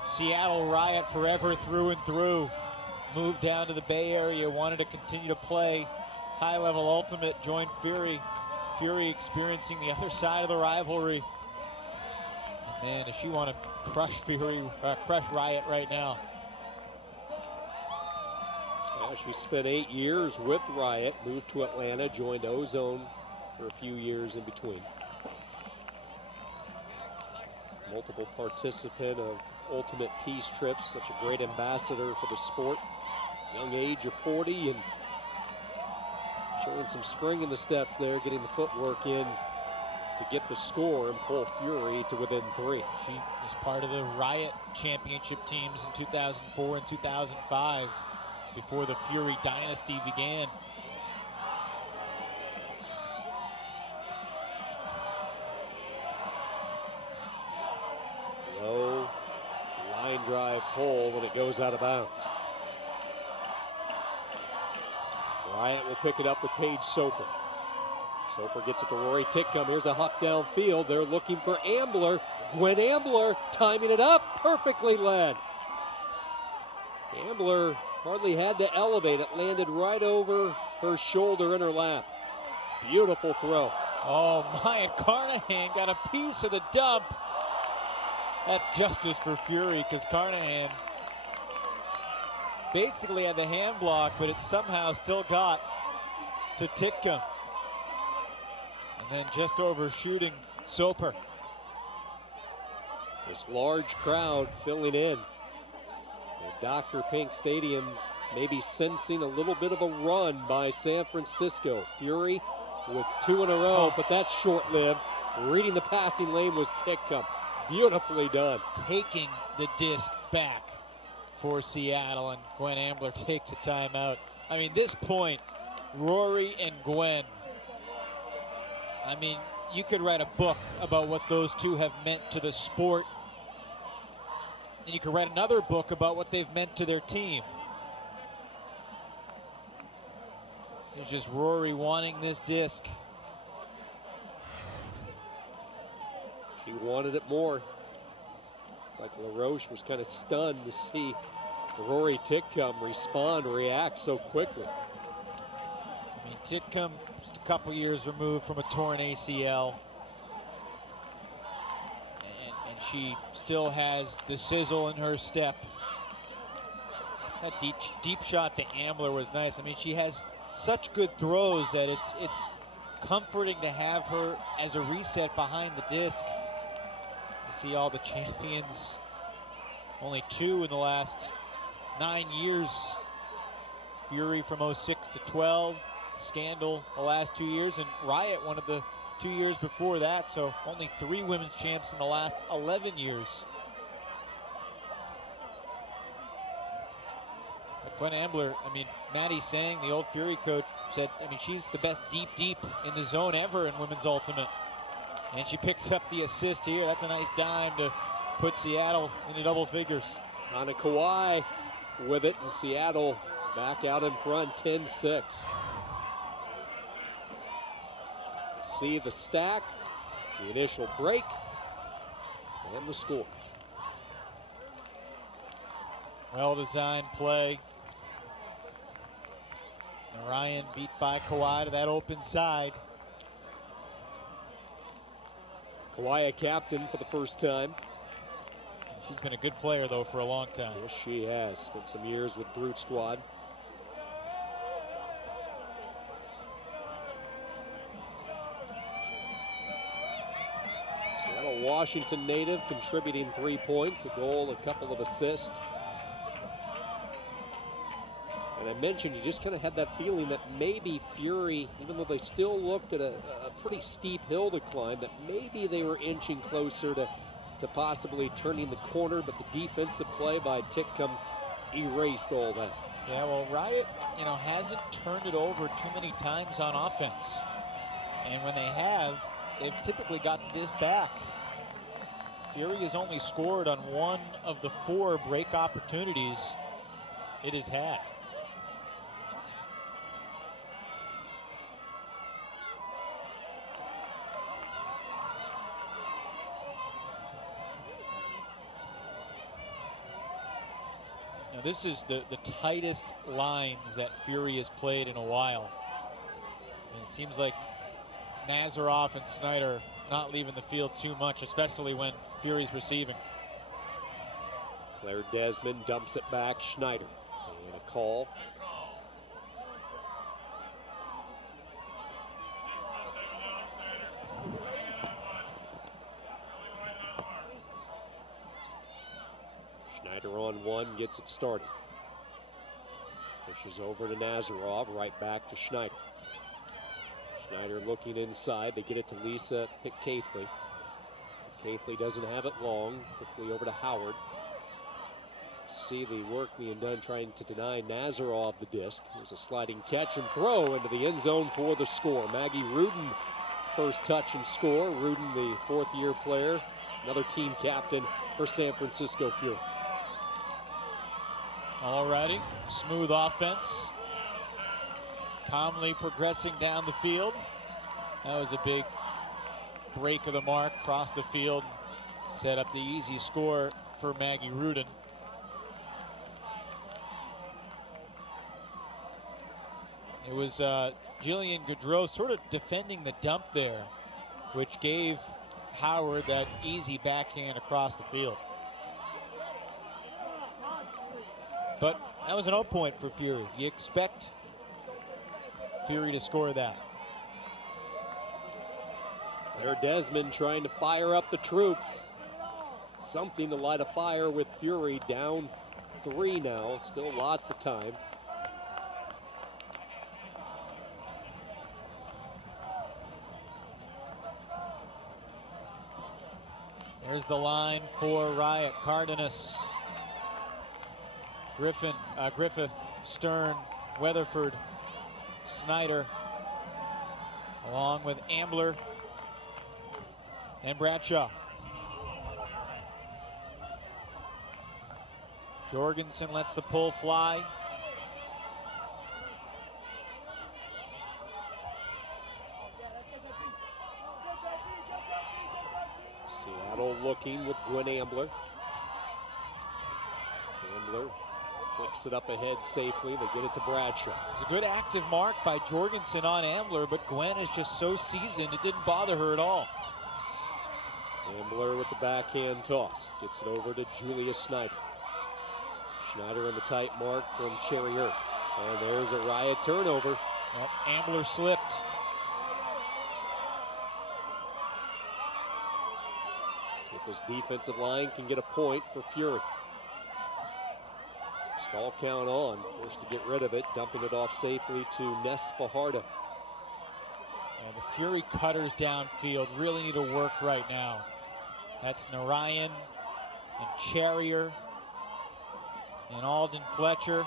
Seattle Riot forever through and through. Moved down to the Bay Area, wanted to continue to play high-level ultimate, joined Fury. Fury experiencing the other side of the rivalry. Man, does she want to crush Riot right now. Yeah, she spent 8 years with Riot, moved to Atlanta, joined Ozone for a few years in between. Multiple participant of Ultimate Peace trips, such a great ambassador for the sport. Young age of 40 and showing some spring in the steps there, getting the footwork in to get the score and pull Fury to within 3. She was part of the Riot championship teams in 2004 and 2005 before the Fury dynasty began. Low line drive pull when it goes out of bounds. Riot will pick it up with Paige Soper. Soper gets it to Rory Titcomb. Here's a huck downfield. They're looking for Ambler. Gwen Ambler timing it up. Perfectly led. Ambler hardly had to elevate. It landed right over her shoulder in her lap. Beautiful throw. Oh, Maya Carnahan got a piece of the dump. That's justice for Fury because Carnahan basically had the hand block, but it somehow still got to Titcomb. And then just overshooting Soper. This large crowd filling in at Dr. Pink Stadium, maybe sensing a little bit of a run by San Francisco. Fury with 2 in a row, but that's short-lived. Reading the passing lane was Titcomb. Beautifully done. Taking the disc back for Seattle, and Gwen Ambler takes a timeout. I mean, this point, Rory and Gwen, I mean, you could write a book about what those two have meant to the sport, and you could write another book about what they've meant to their team. It's just Rory wanting this disc. She wanted it more. Like LaRoche was kind of stunned to see Rory Titcomb respond, react so quickly. I mean, Titcomb just a couple years removed from a torn ACL. And she still has the sizzle in her step. That deep shot to Ambler was nice. I mean, she has such good throws that it's comforting to have her as a reset behind the disc. You see all the champions, only 2 in the last 9 years. Fury from 06 to 12, Scandal the last 2 years, and Riot one of the 2 years before that, so only 3 women's champs in the last 11 years. But Gwen Ambler, I mean, Maddie Sang, the old Fury coach, said, I mean, she's the best deep in the zone ever in women's ultimate. And she picks up the assist here. That's a nice dime to put Seattle into double figures. Hannah Kawhi with it, and Seattle back out in front, 10-6. See the stack, the initial break, and the score. Well-designed play. Ryan beat by Kawhi to that open side. Kawhi a captain for the first time. She's been a good player, though, for a long time. Yes, she has. Spent some years with Brute Squad. Seattle Washington native contributing 3 points, a goal, a couple of assists. And I mentioned you just kind of had that feeling that maybe Fury, even though they still looked at a pretty steep hill to climb, that maybe they were inching closer to to possibly turning the corner, but the defensive play by Titcomb erased all that. Yeah, well, Riot, hasn't turned it over too many times on offense. And when they have, they've typically got the disc back. Fury has only scored on one of the 4 break opportunities it has had. Now this is the tightest lines that Fury has played in a while. And it seems like Nazaroff and Snyder not leaving the field too much, especially when Fury's receiving. Claire Desmond dumps it back. Schneider. And a call. Schneider on one, gets it started. Pushes over to Nazaroff, right back to Schneider. Schneider looking inside. They get it to Lisa Caithley. Caithley doesn't have it long. Quickly over to Howard. See the work being done trying to deny Nazaroff the disc. There's a sliding catch and throw into the end zone for the score. Maggie Rudin, first touch and score. Rudin, the 4th-year player, another team captain for San Francisco Fury. Alrighty, smooth offense. Calmly progressing down the field. That was a big break of the mark, across the field. Set up the easy score for Maggie Rudin. It was Jillian Gaudreau sort of defending the dump there, which gave Howard that easy backhand across the field. But that was an out point for Fury. You expect Fury to score that. Claire Desmond trying to fire up the troops. Something to light a fire with Fury, down 3 now. Still lots of time. There's the line for Riot. Cardenas, Griffith, Stern, Weatherford, Snyder, along with Ambler and Bradshaw. Jorgensen lets the pull fly. Seattle looking with Gwen Ambler. Ambler flicks it up ahead safely. They get it to Bradshaw. It was a good active mark by Jorgensen on Ambler, but Gwen is just so seasoned, it didn't bother her at all. Ambler with the backhand toss. Gets it over to Julia Snyder. Schneider on the tight mark from Cherrier. And there's a Riot turnover. Yep, Ambler slipped. If this defensive line can get a point for Fury. Stall count on. Forced to get rid of it. Dumping it off safely to Ness Fajardo. And the Fury cutters downfield really need to work right now. That's Narayan and Cherrier and Alden Fletcher,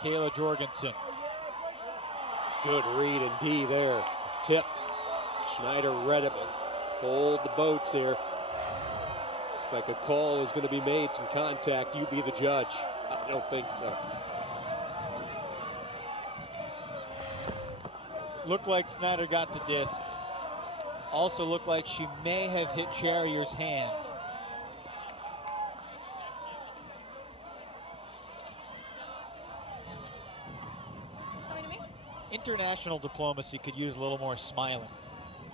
Kayla Jorgensen. Good read and D there. Tip. Schneider read it. Hold the boats here. Looks like a call is going to be made. Some contact. You be the judge. I don't think so. Looked like Snyder got the disc. Also looked like she may have hit Cherrier's hand. Coming to me? International diplomacy could use a little more smiling.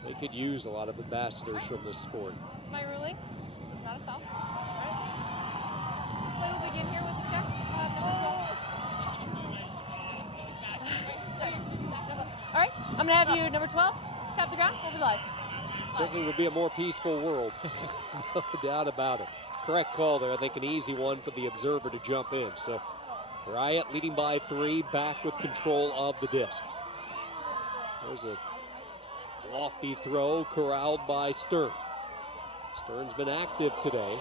They could use a lot of ambassadors from this sport. My ruling is not a foul. All right. Play will begin here with the check. All right, I'm gonna have you number 12. Tap the ground. We'll be live. Certainly would be a more peaceful world. No doubt about it. Correct call there. I think an easy one for the observer to jump in. So Riot leading by 3, back with control of the disc. There's a lofty throw corralled by Stern. Stern's been active today.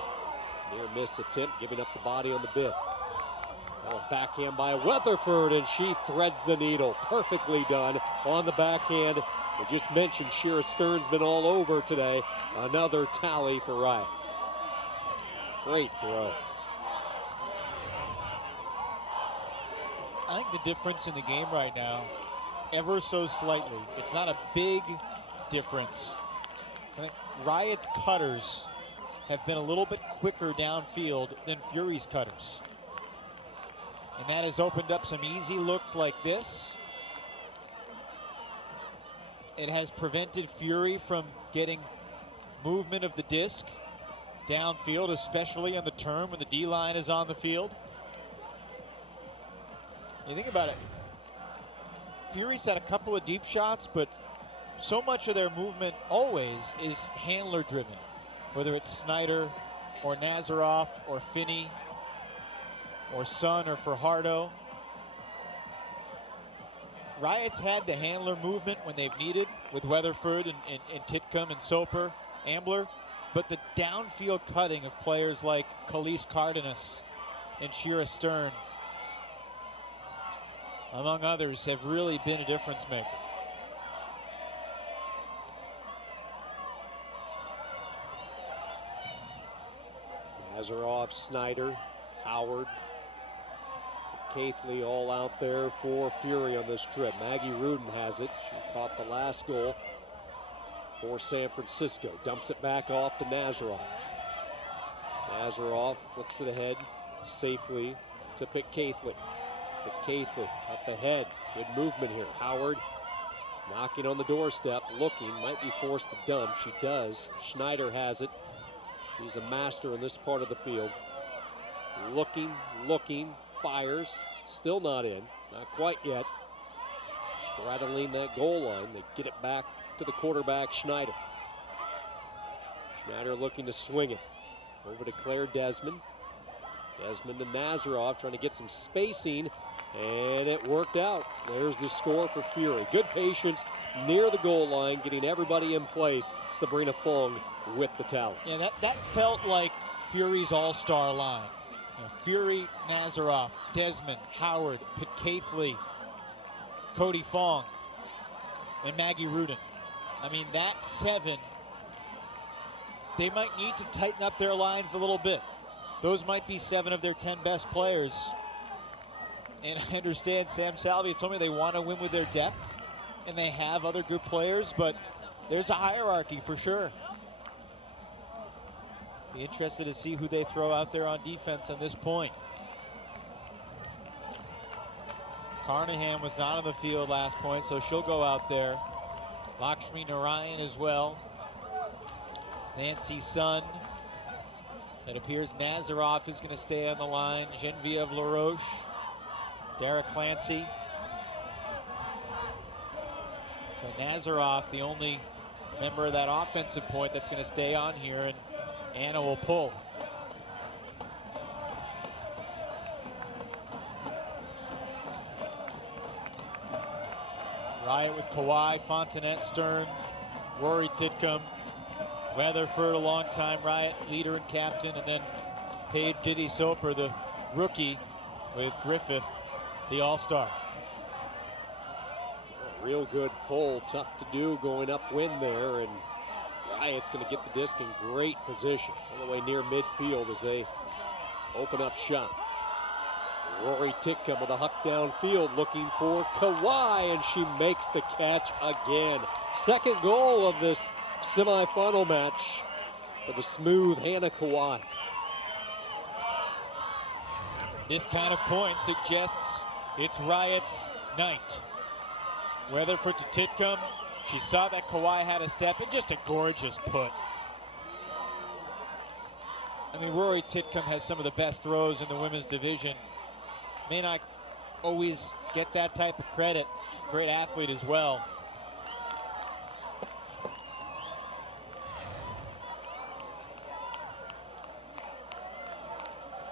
Near miss attempt, giving up the body on the bit. Now a backhand by Weatherford, and she threads the needle. Perfectly done on the backhand. I just mentioned Shira Stern's been all over today. Another tally for Riot. Great throw. I think the difference in the game right now, ever so slightly, it's not a big difference. I think Riot's cutters have been a little bit quicker downfield than Fury's cutters. And that has opened up some easy looks like this. It has prevented Fury from getting movement of the disc downfield, especially on the turn when the D-line is on the field. You think about it, Fury's had a couple of deep shots, but so much of their movement always is handler driven, whether it's Snyder or Nazaroff or Finney or Sun or Fajardo. Riot's had the handler movement when they've needed with Weatherford and Titcomb and Soper, Ambler, but the downfield cutting of players like Khalees Cardenas and Shira Stern, among others, have really been a difference maker. Nazaroff, Snyder, Howard, Caithley all out there for Fury on this trip. Maggie Rudin has it. She caught the last goal for San Francisco. Dumps it back off to Nazaroff. Nazaroff flicks it ahead safely to pick Caithley. But Caithley up ahead. Good movement here. Howard knocking on the doorstep, looking, might be forced to dump. She does. Schneider has it. He's a master in this part of the field. Looking, fires, still not in, not quite yet. Straddling that goal line, they get it back to the quarterback, Schneider. Schneider looking to swing it. Over to Claire Desmond. Desmond to Nazaroff trying to get some spacing, and it worked out. There's the score for Fury. Good patience near the goal line, getting everybody in place. Sabrina Fong with the tally. Yeah, that felt like Fury's all-star line. You know, Fury, Nazaroff, Desmond, Howard, Caithley, Cody Fong, and Maggie Rudin. I mean, that seven, they might need to tighten up their lines a little bit. Those might be 7 of their 10 best players. And I understand Sam Salvia told me they want to win with their depth, and they have other good players, but there's a hierarchy for sure. Be interested to see who they throw out there on defense on this point. Carnahan was not on the field last point, so she'll go out there. Lakshmi Narayan as well. Nancy Sun. It appears Nazaroff is going to stay on the line. Genevieve LaRoche. Dara Clancy. So Nazaroff, the only member of that offensive point that's going to stay on here, and Anna will pull. Riot with Kawhi, Fontenette, Stern, Rory Titcomb, Weatherford, a longtime Riot leader and captain, and then Paige Diddy Soper, the rookie, with Griffith, the all-star. Real good pull, tough to do going upwind there, and Riot's going to get the disc in great position all the way near midfield as they open up shop. Rory Titcomb with a huck downfield looking for Kawhi, and she makes the catch again. Second goal of this semifinal match for the smooth Hannah Kawhi. This kind of point suggests it's Riot's night. Weatherford to Titcomb. She saw that Kawhi had a step, and just a gorgeous put. I mean, Rory Titcomb has some of the best throws in the women's division. May not always get that type of credit. She's a great athlete as well.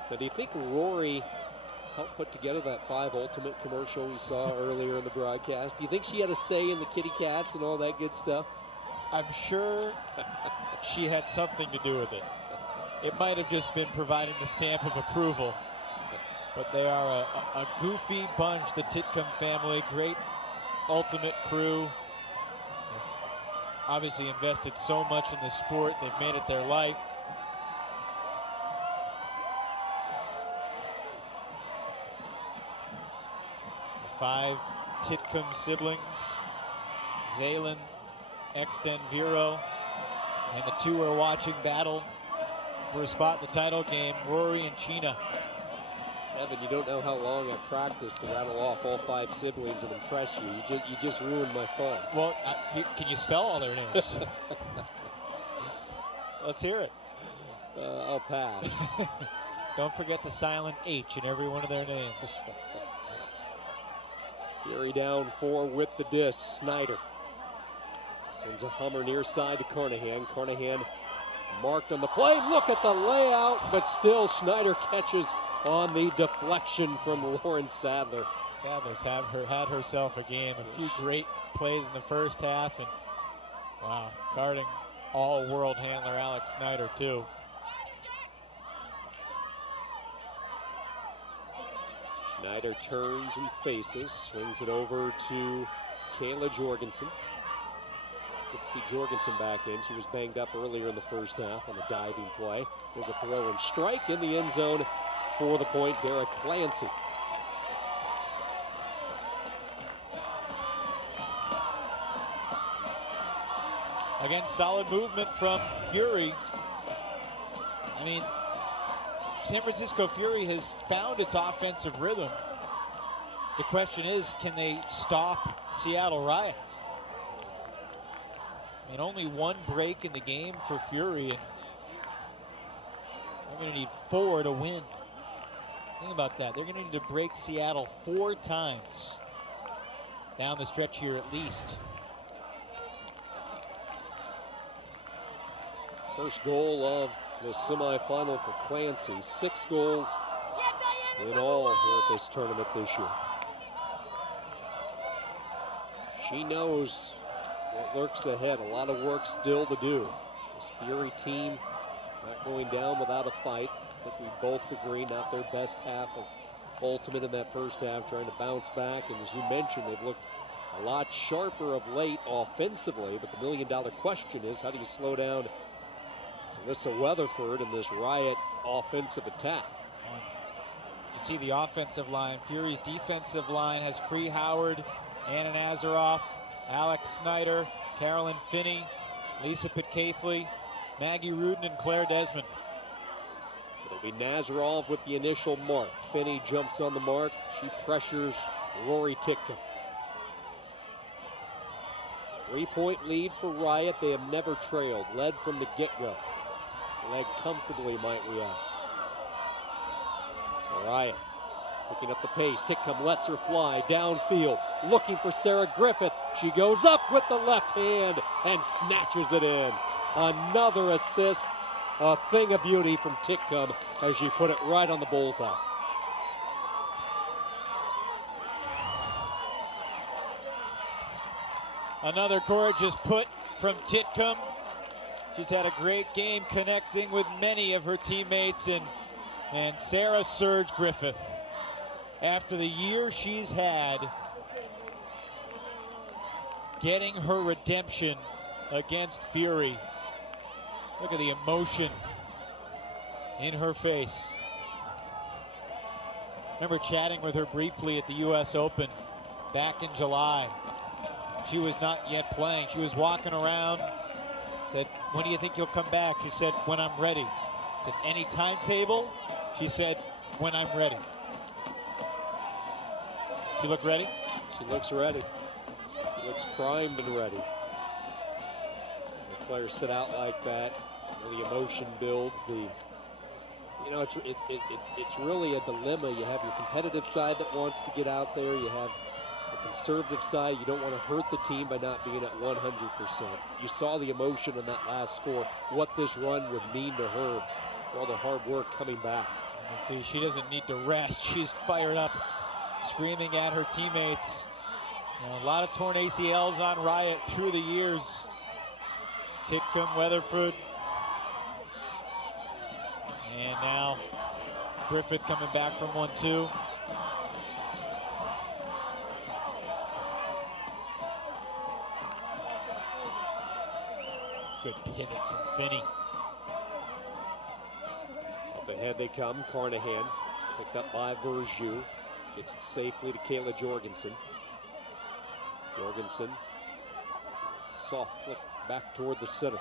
Now, do you think Rory helped put together that 5 Ultimate commercial we saw earlier in the broadcast? Do you think she had a say in the kitty cats and all that good stuff? I'm sure she had something to do with it. It might have just been providing the stamp of approval. But they are a goofy bunch, the Titcomb family. Great ultimate crew. Obviously invested so much in the sport. They've made it their life. The 5 Titcomb siblings, Zaylin, Exton, Vero, and the 2 are watching battle for a spot in the title game, Rory and Chyna. Evan, you don't know how long I practiced to rattle off all 5 siblings and impress you. You just ruined my fun. Well, can you spell all their names? Let's hear it. I'll pass. Don't forget the silent H in every one of their names. Fury down 4 with the disc. Snyder sends a Hummer near side to Carnahan. Carnahan marked on the play. Look at the layout, but still Snyder catches on the deflection from Lauren Sadler. Sadler's had herself a game. A few great plays in the first half, and wow, guarding all-world handler Alex Snyder too. Snyder turns and faces, swings it over to Kayla Jorgensen. Good to see Jorgensen back in. She was banged up earlier in the first half on a diving play. There's a throw and strike in the end zone for the point, Derek Clancy. Again, solid movement from Fury. I mean, San Francisco Fury has found its offensive rhythm. The question is, can they stop Seattle Riot? I mean, only 1 break in the game for Fury, and they're going to need 4 to win. Think about that. They're going to need to break Seattle 4 times down the stretch here at least. First goal of the semifinal for Clancy. 6 goals in all here at this tournament this year. She knows what lurks ahead. A lot of work still to do. This Fury team not going down without a fight. I think we both agree, not their best half of ultimate in that first half, trying to bounce back. And as you mentioned, they've looked a lot sharper of late offensively. But the million-dollar question is, how do you slow down Alyssa Weatherford in this Riot offensive attack? You see the offensive line. Fury's defensive line has Cree Howard, Anna Nazaroff, Alex Snyder, Carolyn Finney, Lisa Pitcaithley, Maggie Rudin, and Claire Desmond. It'll be Nazaroff with the initial mark. Finney jumps on the mark. She pressures Rory Titcomb. 3-point lead for Riot. They have never trailed. Led from the get-go. Led comfortably, might we add. Riot picking up the pace. Titcomb lets her fly downfield. Looking for Sarah Griffith. She goes up with the left hand and snatches it in. Another assist. A thing of beauty from Titcomb as she put it right on the bullseye. Another gorgeous put from Titcomb. She's had a great game connecting with many of her teammates, and Sarah Surge Griffith, after the year she's had, getting her redemption against Fury. Look at the emotion in her face. Remember chatting with her briefly at the US Open back in July. She was not yet playing. She was walking around. Said, when do you think you'll come back? She said, when I'm ready. Said, any timetable? She said, when I'm ready. She look ready? She looks ready. She looks primed and ready. The players sit out like that. The emotion builds. It's really a dilemma. You have your competitive side that wants to get out there. You have the conservative side. You don't want to hurt the team by not being at 100%. You saw the emotion in that last score, what this run would mean to her for all the hard work coming back. And see, she doesn't need to rest. She's fired up, screaming at her teammates. You know, a lot of torn ACLs on Riot through the years. Titcomb, Weatherford. And now Griffith coming back from 1-2. Good pivot from Finney. Up ahead they come. Carnahan picked up by Verjou. Gets it safely to Kayla Jorgensen. Jorgensen, soft flick back toward the center.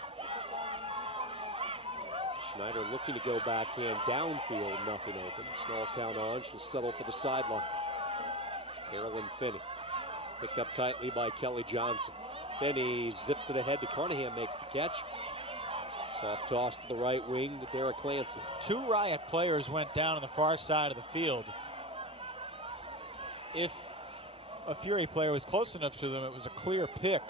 Schneider looking to go backhand downfield, nothing open. Small count on, she'll settle for the sideline. Carolyn Finney, picked up tightly by Kelly Johnson. Finney zips it ahead to Carnahan, makes the catch. Soft toss to the right wing to Derek Clancy. 2 Riot players went down on the far side of the field. If a Fury player was close enough to them, it was a clear pick.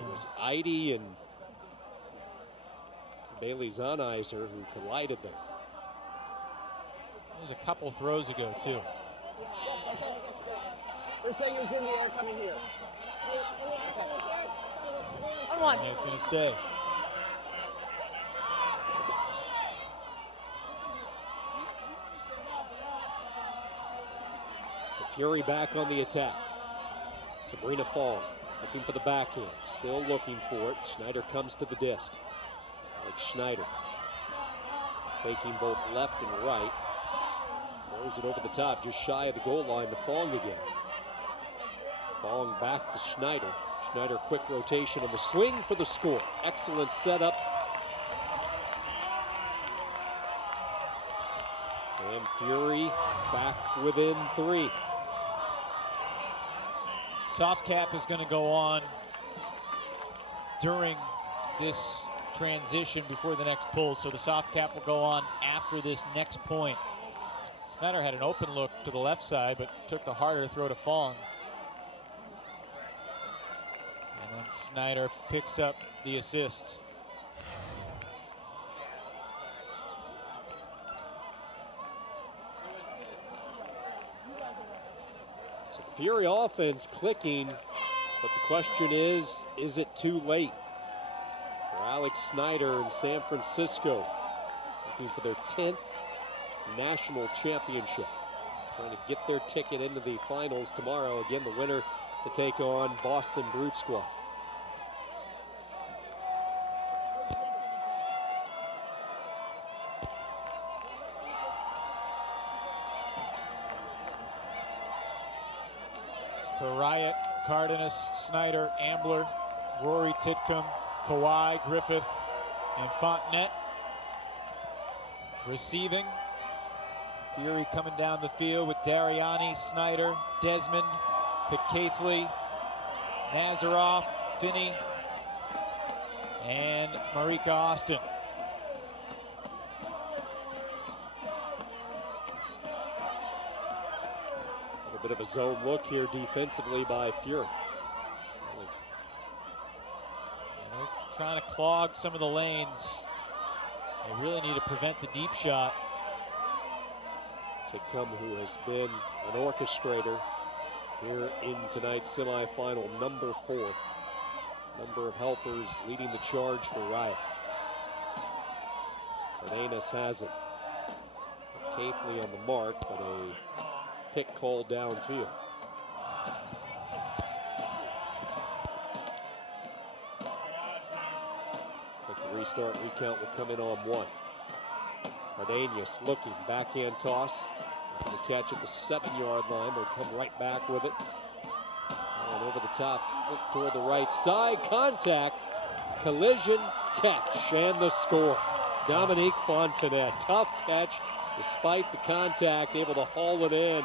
It was Eide and Bailey Zonizer who collided them. It was a couple throws ago, too. They're saying he was in the air coming here. On one. And he's going to stay. The Fury back on the attack. Sabrina Fong looking for the backhand. Still looking for it. Schneider comes to the disc. Alex Schneider faking both left and right. Throws it over the top, just shy of the goal line to Fong again. Fong back to Schneider. Schneider quick rotation on the swing for the score. Excellent setup. And Fury back within 3. Soft cap is going to go on during this transition before the next pull, so the soft cap will go on after this next point. Schneider had an open look to the left side, but took the harder throw to Fong. And then Schneider picks up the assist. So Fury offense clicking, but the question is it too late? For Alex Schneider in San Francisco, looking for their 10th national championship. Trying to get their ticket into the finals tomorrow. Again, the winner to take on Boston Brute Squad. For Riot, Cardenas, Snyder, Ambler, Rory Titcomb, Kawhi, Griffith, and Fontenette. Receiving, Fury coming down the field with Dariani, Snyder, Desmond, Pitcaithley, Nazaroff, Finney, and Marika Austin. A bit of a zone look here defensively by Fury. They're trying to clog some of the lanes. They really need to prevent the deep shot. Titcomb, who has been an orchestrator here in tonight's semifinal, number 4. Number of helpers leading the charge for Riot. Cardenas has it. Keithley on the mark, but a pick called downfield. The restart recount will come in on 1. Cardenas looking, backhand toss. Going to catch at the 7-yard line. They'll come right back with it. And over the top, look toward the right side. Contact, collision, catch, and the score. Dominique Fontenette, tough catch despite the contact, able to haul it in.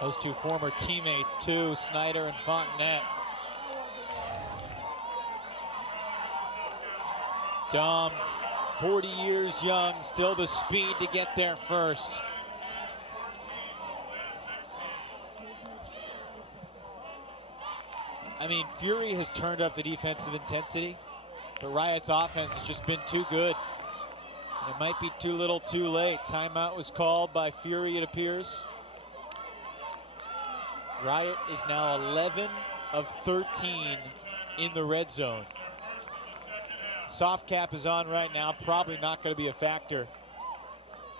Those two former teammates too, Snyder and Fontenette. Dom, 40 years young, still the speed to get there first. I mean, Fury has turned up the defensive intensity, but Riot's offense has just been too good. And it might be too little too late. Timeout was called by Fury, it appears. Riot is now 11 of 13 in the red zone. Soft cap is on right now, probably not going to be a factor.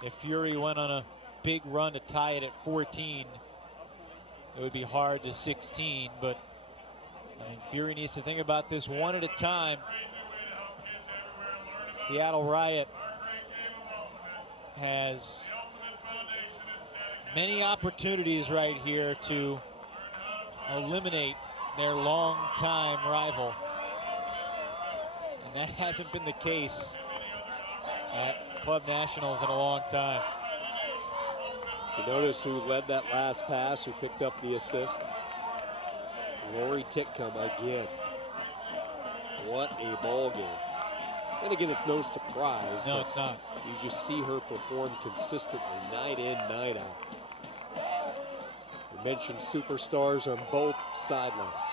If Fury went on a big run to tie it at 14, it would be hard to 16, but I mean, Fury needs to think about this one at a time. Seattle Riot has many opportunities right here to eliminate their longtime rival. And that hasn't been the case at Club Nationals in a long time. You notice who led that last pass, who picked up the assist? Rory Titcomb again. What a ball game. And again, it's no surprise. No, it's not. You just see her perform consistently, night in, night out. You mentioned superstars on both sidelines.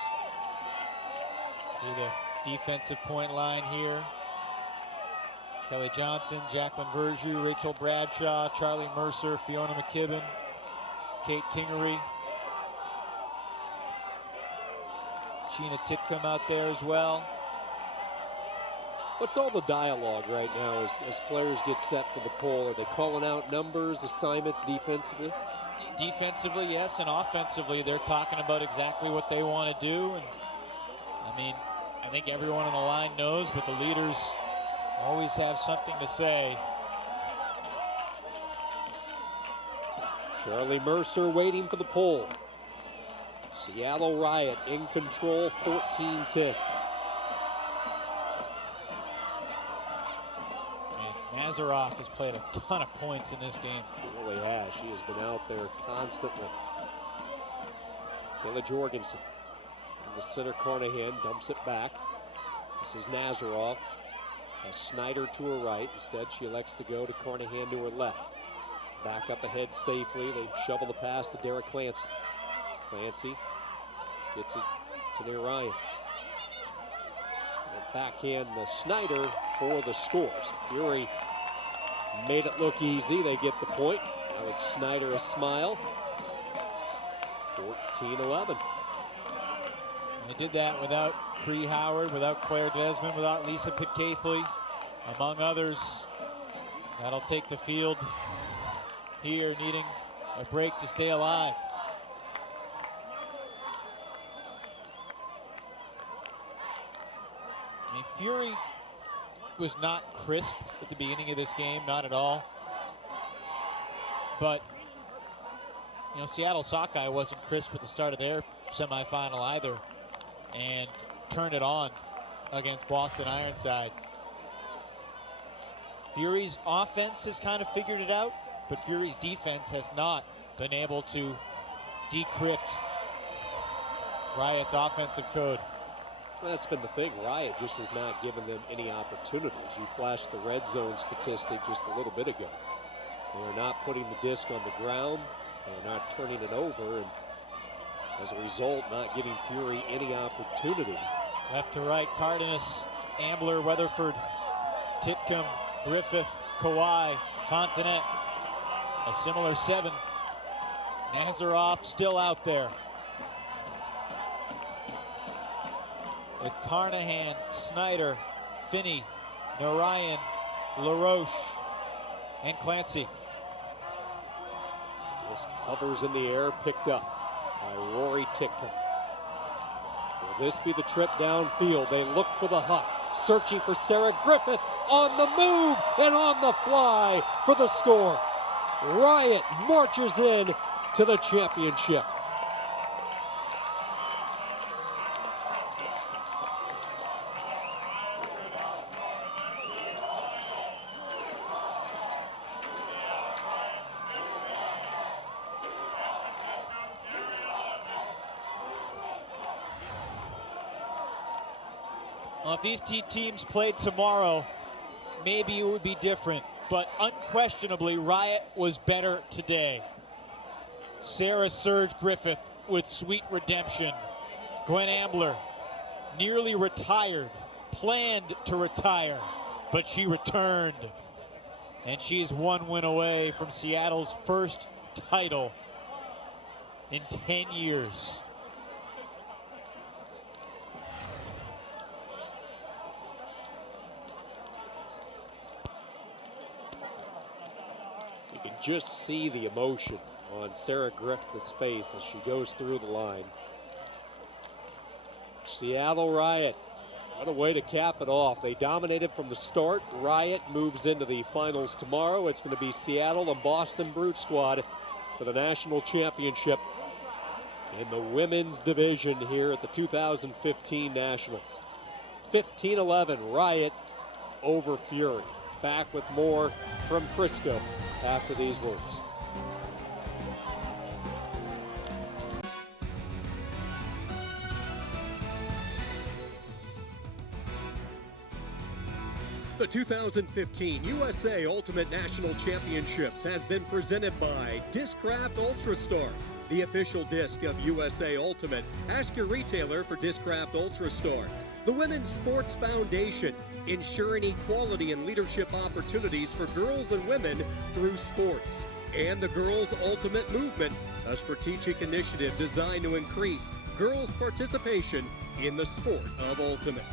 See the defensive point line here. Kelly Johnson, Jacqueline Verjus, Rachel Bradshaw, Charlie Mercer, Fiona McKibben, Kate Kingery. Sheena Titcomb out there as well. What's all the dialogue right now as players get set for the poll? Are they calling out numbers, assignments defensively? Defensively, yes, and offensively, they're talking about exactly what they want to do. And I mean, I think everyone on the line knows, but the leaders always have something to say. Charlie Mercer waiting for the poll. Seattle Riot in control, 14-10. Nazaroff has played a ton of points in this game. She really has. She has been out there constantly. Kayla Jorgensen in the center. Carnahan dumps it back. This is Nazaroff. Has Snyder to her right. Instead, she elects to go to Carnahan to her left. Back up ahead safely. They shovel the pass to Derek Clancy. Clancy gets it to near Ryan. Backhand the Snyder for the scores. Fury made it look easy. They get the point. Alex Snyder a smile. 14-11. They did that without Cree Howard, without Claire Desmond, without Lisa Pitcaithley, among others. That'll take the field here, needing a break to stay alive. I mean, Fury was not crisp at the beginning of this game, not at all. But, you know, Seattle Sockeye wasn't crisp at the start of their semifinal either, and turned it on against Boston Ironside. Fury's offense has kind of figured it out, but Fury's defense has not been able to decrypt Riot's offensive code. That's been the thing. Riot just has not given them any opportunities. You flashed the red zone statistic just a little bit ago. They are not putting the disc on the ground. They're not turning it over, and as a result, not giving Fury any opportunity. Left to right, Cardenas, Ambler, Weatherford, Titcomb, Griffith, Kawhi, Fontanet. A similar 7. Nazaroff still out there. With Carnahan, Snyder, Finney, Narayan, LaRoche, and Clancy. Disc hovers in the air, picked up by Rory Titcomb. Will this be the trip downfield? They look for the hut, searching for Sarah Griffith, on the move and on the fly for the score. Riot marches in to the championship. Well, if these teams played tomorrow, maybe it would be different, but unquestionably, Riot was better today. Sarah Surge Griffith with sweet redemption. Gwen Ambler nearly retired, planned to retire, but she returned. And she's one win away from Seattle's first title. in 10 years. You can just see the emotion on Sarah Griffith's face as she goes through the line. Seattle Riot, what a way to cap it off. They dominated from the start. Riot moves into the finals tomorrow. It's going to be Seattle and Boston Brute Squad for the national championship in the women's division here at the 2015 Nationals. 15-11 Riot over Fury. Back with more from Frisco after these words. The 2015 USA Ultimate National Championships has been presented by Discraft Ultrastar, the official disc of USA Ultimate. Ask your retailer for Discraft Ultrastar. The Women's Sports Foundation, ensuring equality and leadership opportunities for girls and women through sports. And the Girls Ultimate Movement, a strategic initiative designed to increase girls' participation in the sport of ultimate.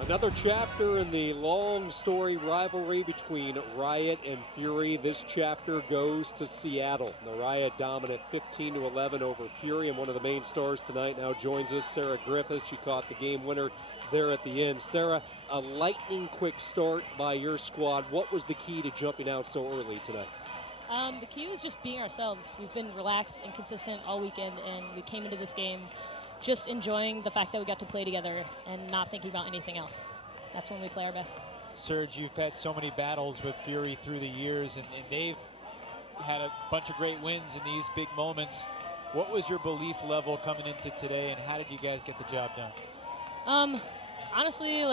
Another chapter in the long story rivalry between Riot and Fury. This chapter goes to Seattle. The Riot dominant 15-11 over Fury, and one of the main stars tonight now joins us, Sarah Griffith. She caught the game winner there at the end. Sarah, a lightning quick start by your squad. What was the key to jumping out so early tonight? The key was just being ourselves. We've been relaxed and consistent all weekend, and we came into this game just enjoying the fact that we got to play together and not thinking about anything else. That's when we play our best. Serge, you've had so many battles with Fury through the years, and they've had a bunch of great wins in these big moments. What was your belief level coming into today, and how did you guys get the job done? Honestly,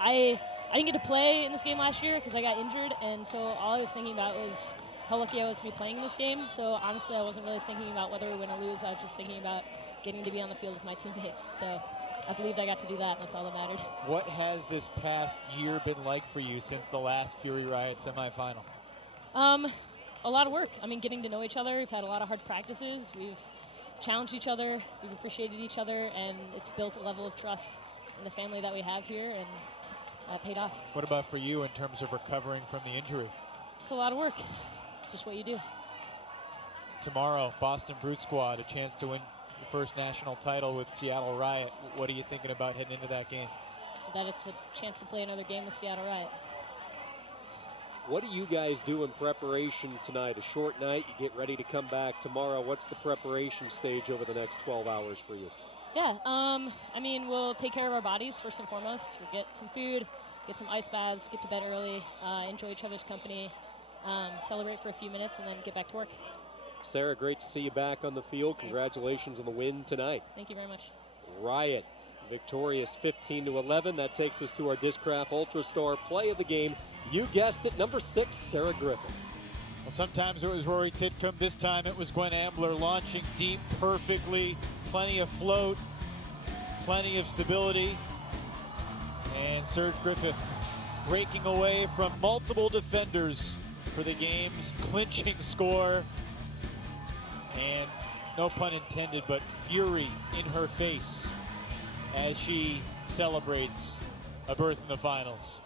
I didn't get to play in this game last year because I got injured, and so all I was thinking about was how lucky I was to be playing in this game. So honestly, I wasn't really thinking about whether we win or lose. I was just thinking about getting to be on the field with my teammates. So I believed I got to do that, and that's all that mattered. What has this past year been like for you since the last Fury Riot semifinal? A lot of work. I mean, getting to know each other. We've had a lot of hard practices. We've challenged each other. We've appreciated each other, and it's built a level of trust in the family that we have here, and paid off. What about for you in terms of recovering from the injury? It's a lot of work. It's just what you do. Tomorrow, Boston Brute Squad, a chance to win the first national title with Seattle Riot. What are you thinking about heading into that game? That it's a chance to play another game with Seattle Riot. What do you guys do in preparation tonight? A short night, you get ready to come back tomorrow. What's the preparation stage over the next 12 hours for you? Yeah, I mean, we'll take care of our bodies first and foremost. We'll get some food, get some ice baths, get to bed early, enjoy each other's company, celebrate for a few minutes, and then get back to work. Sarah, great to see you back on the field. Congratulations on the win tonight. Thank you very much. Riot victorious 15-11. That takes us to our Discraft Ultrastar play of the game. You guessed it, number 6, Sarah Griffith. Well, sometimes it was Rory Titcomb. This time it was Gwen Ambler launching deep perfectly. Plenty of float, plenty of stability. And Serge Griffith breaking away from multiple defenders for the game's clinching score. And no pun intended, but fury in her face as she celebrates a berth in the finals.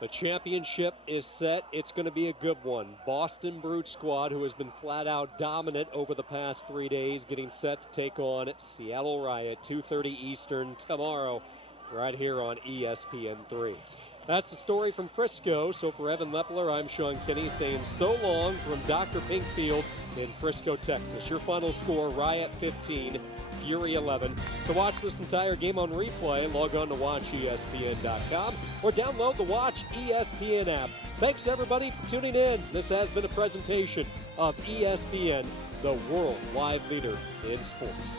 The championship is set. It's going to be a good one. Boston Brute Squad, who has been flat out dominant over the past 3 days, getting set to take on Seattle Riot, 2:30 Eastern tomorrow, right here on ESPN3. That's the story from Frisco. So for Evan Lepler, I'm Sean Kinney saying so long from Dr. Pinkfield in Frisco, Texas. Your final score, Riot 15, Fury 11. To watch this entire game on replay, log on to watchespn.com or download the Watch ESPN app. Thanks everybody for tuning in. This has been a presentation of ESPN, the worldwide leader in sports.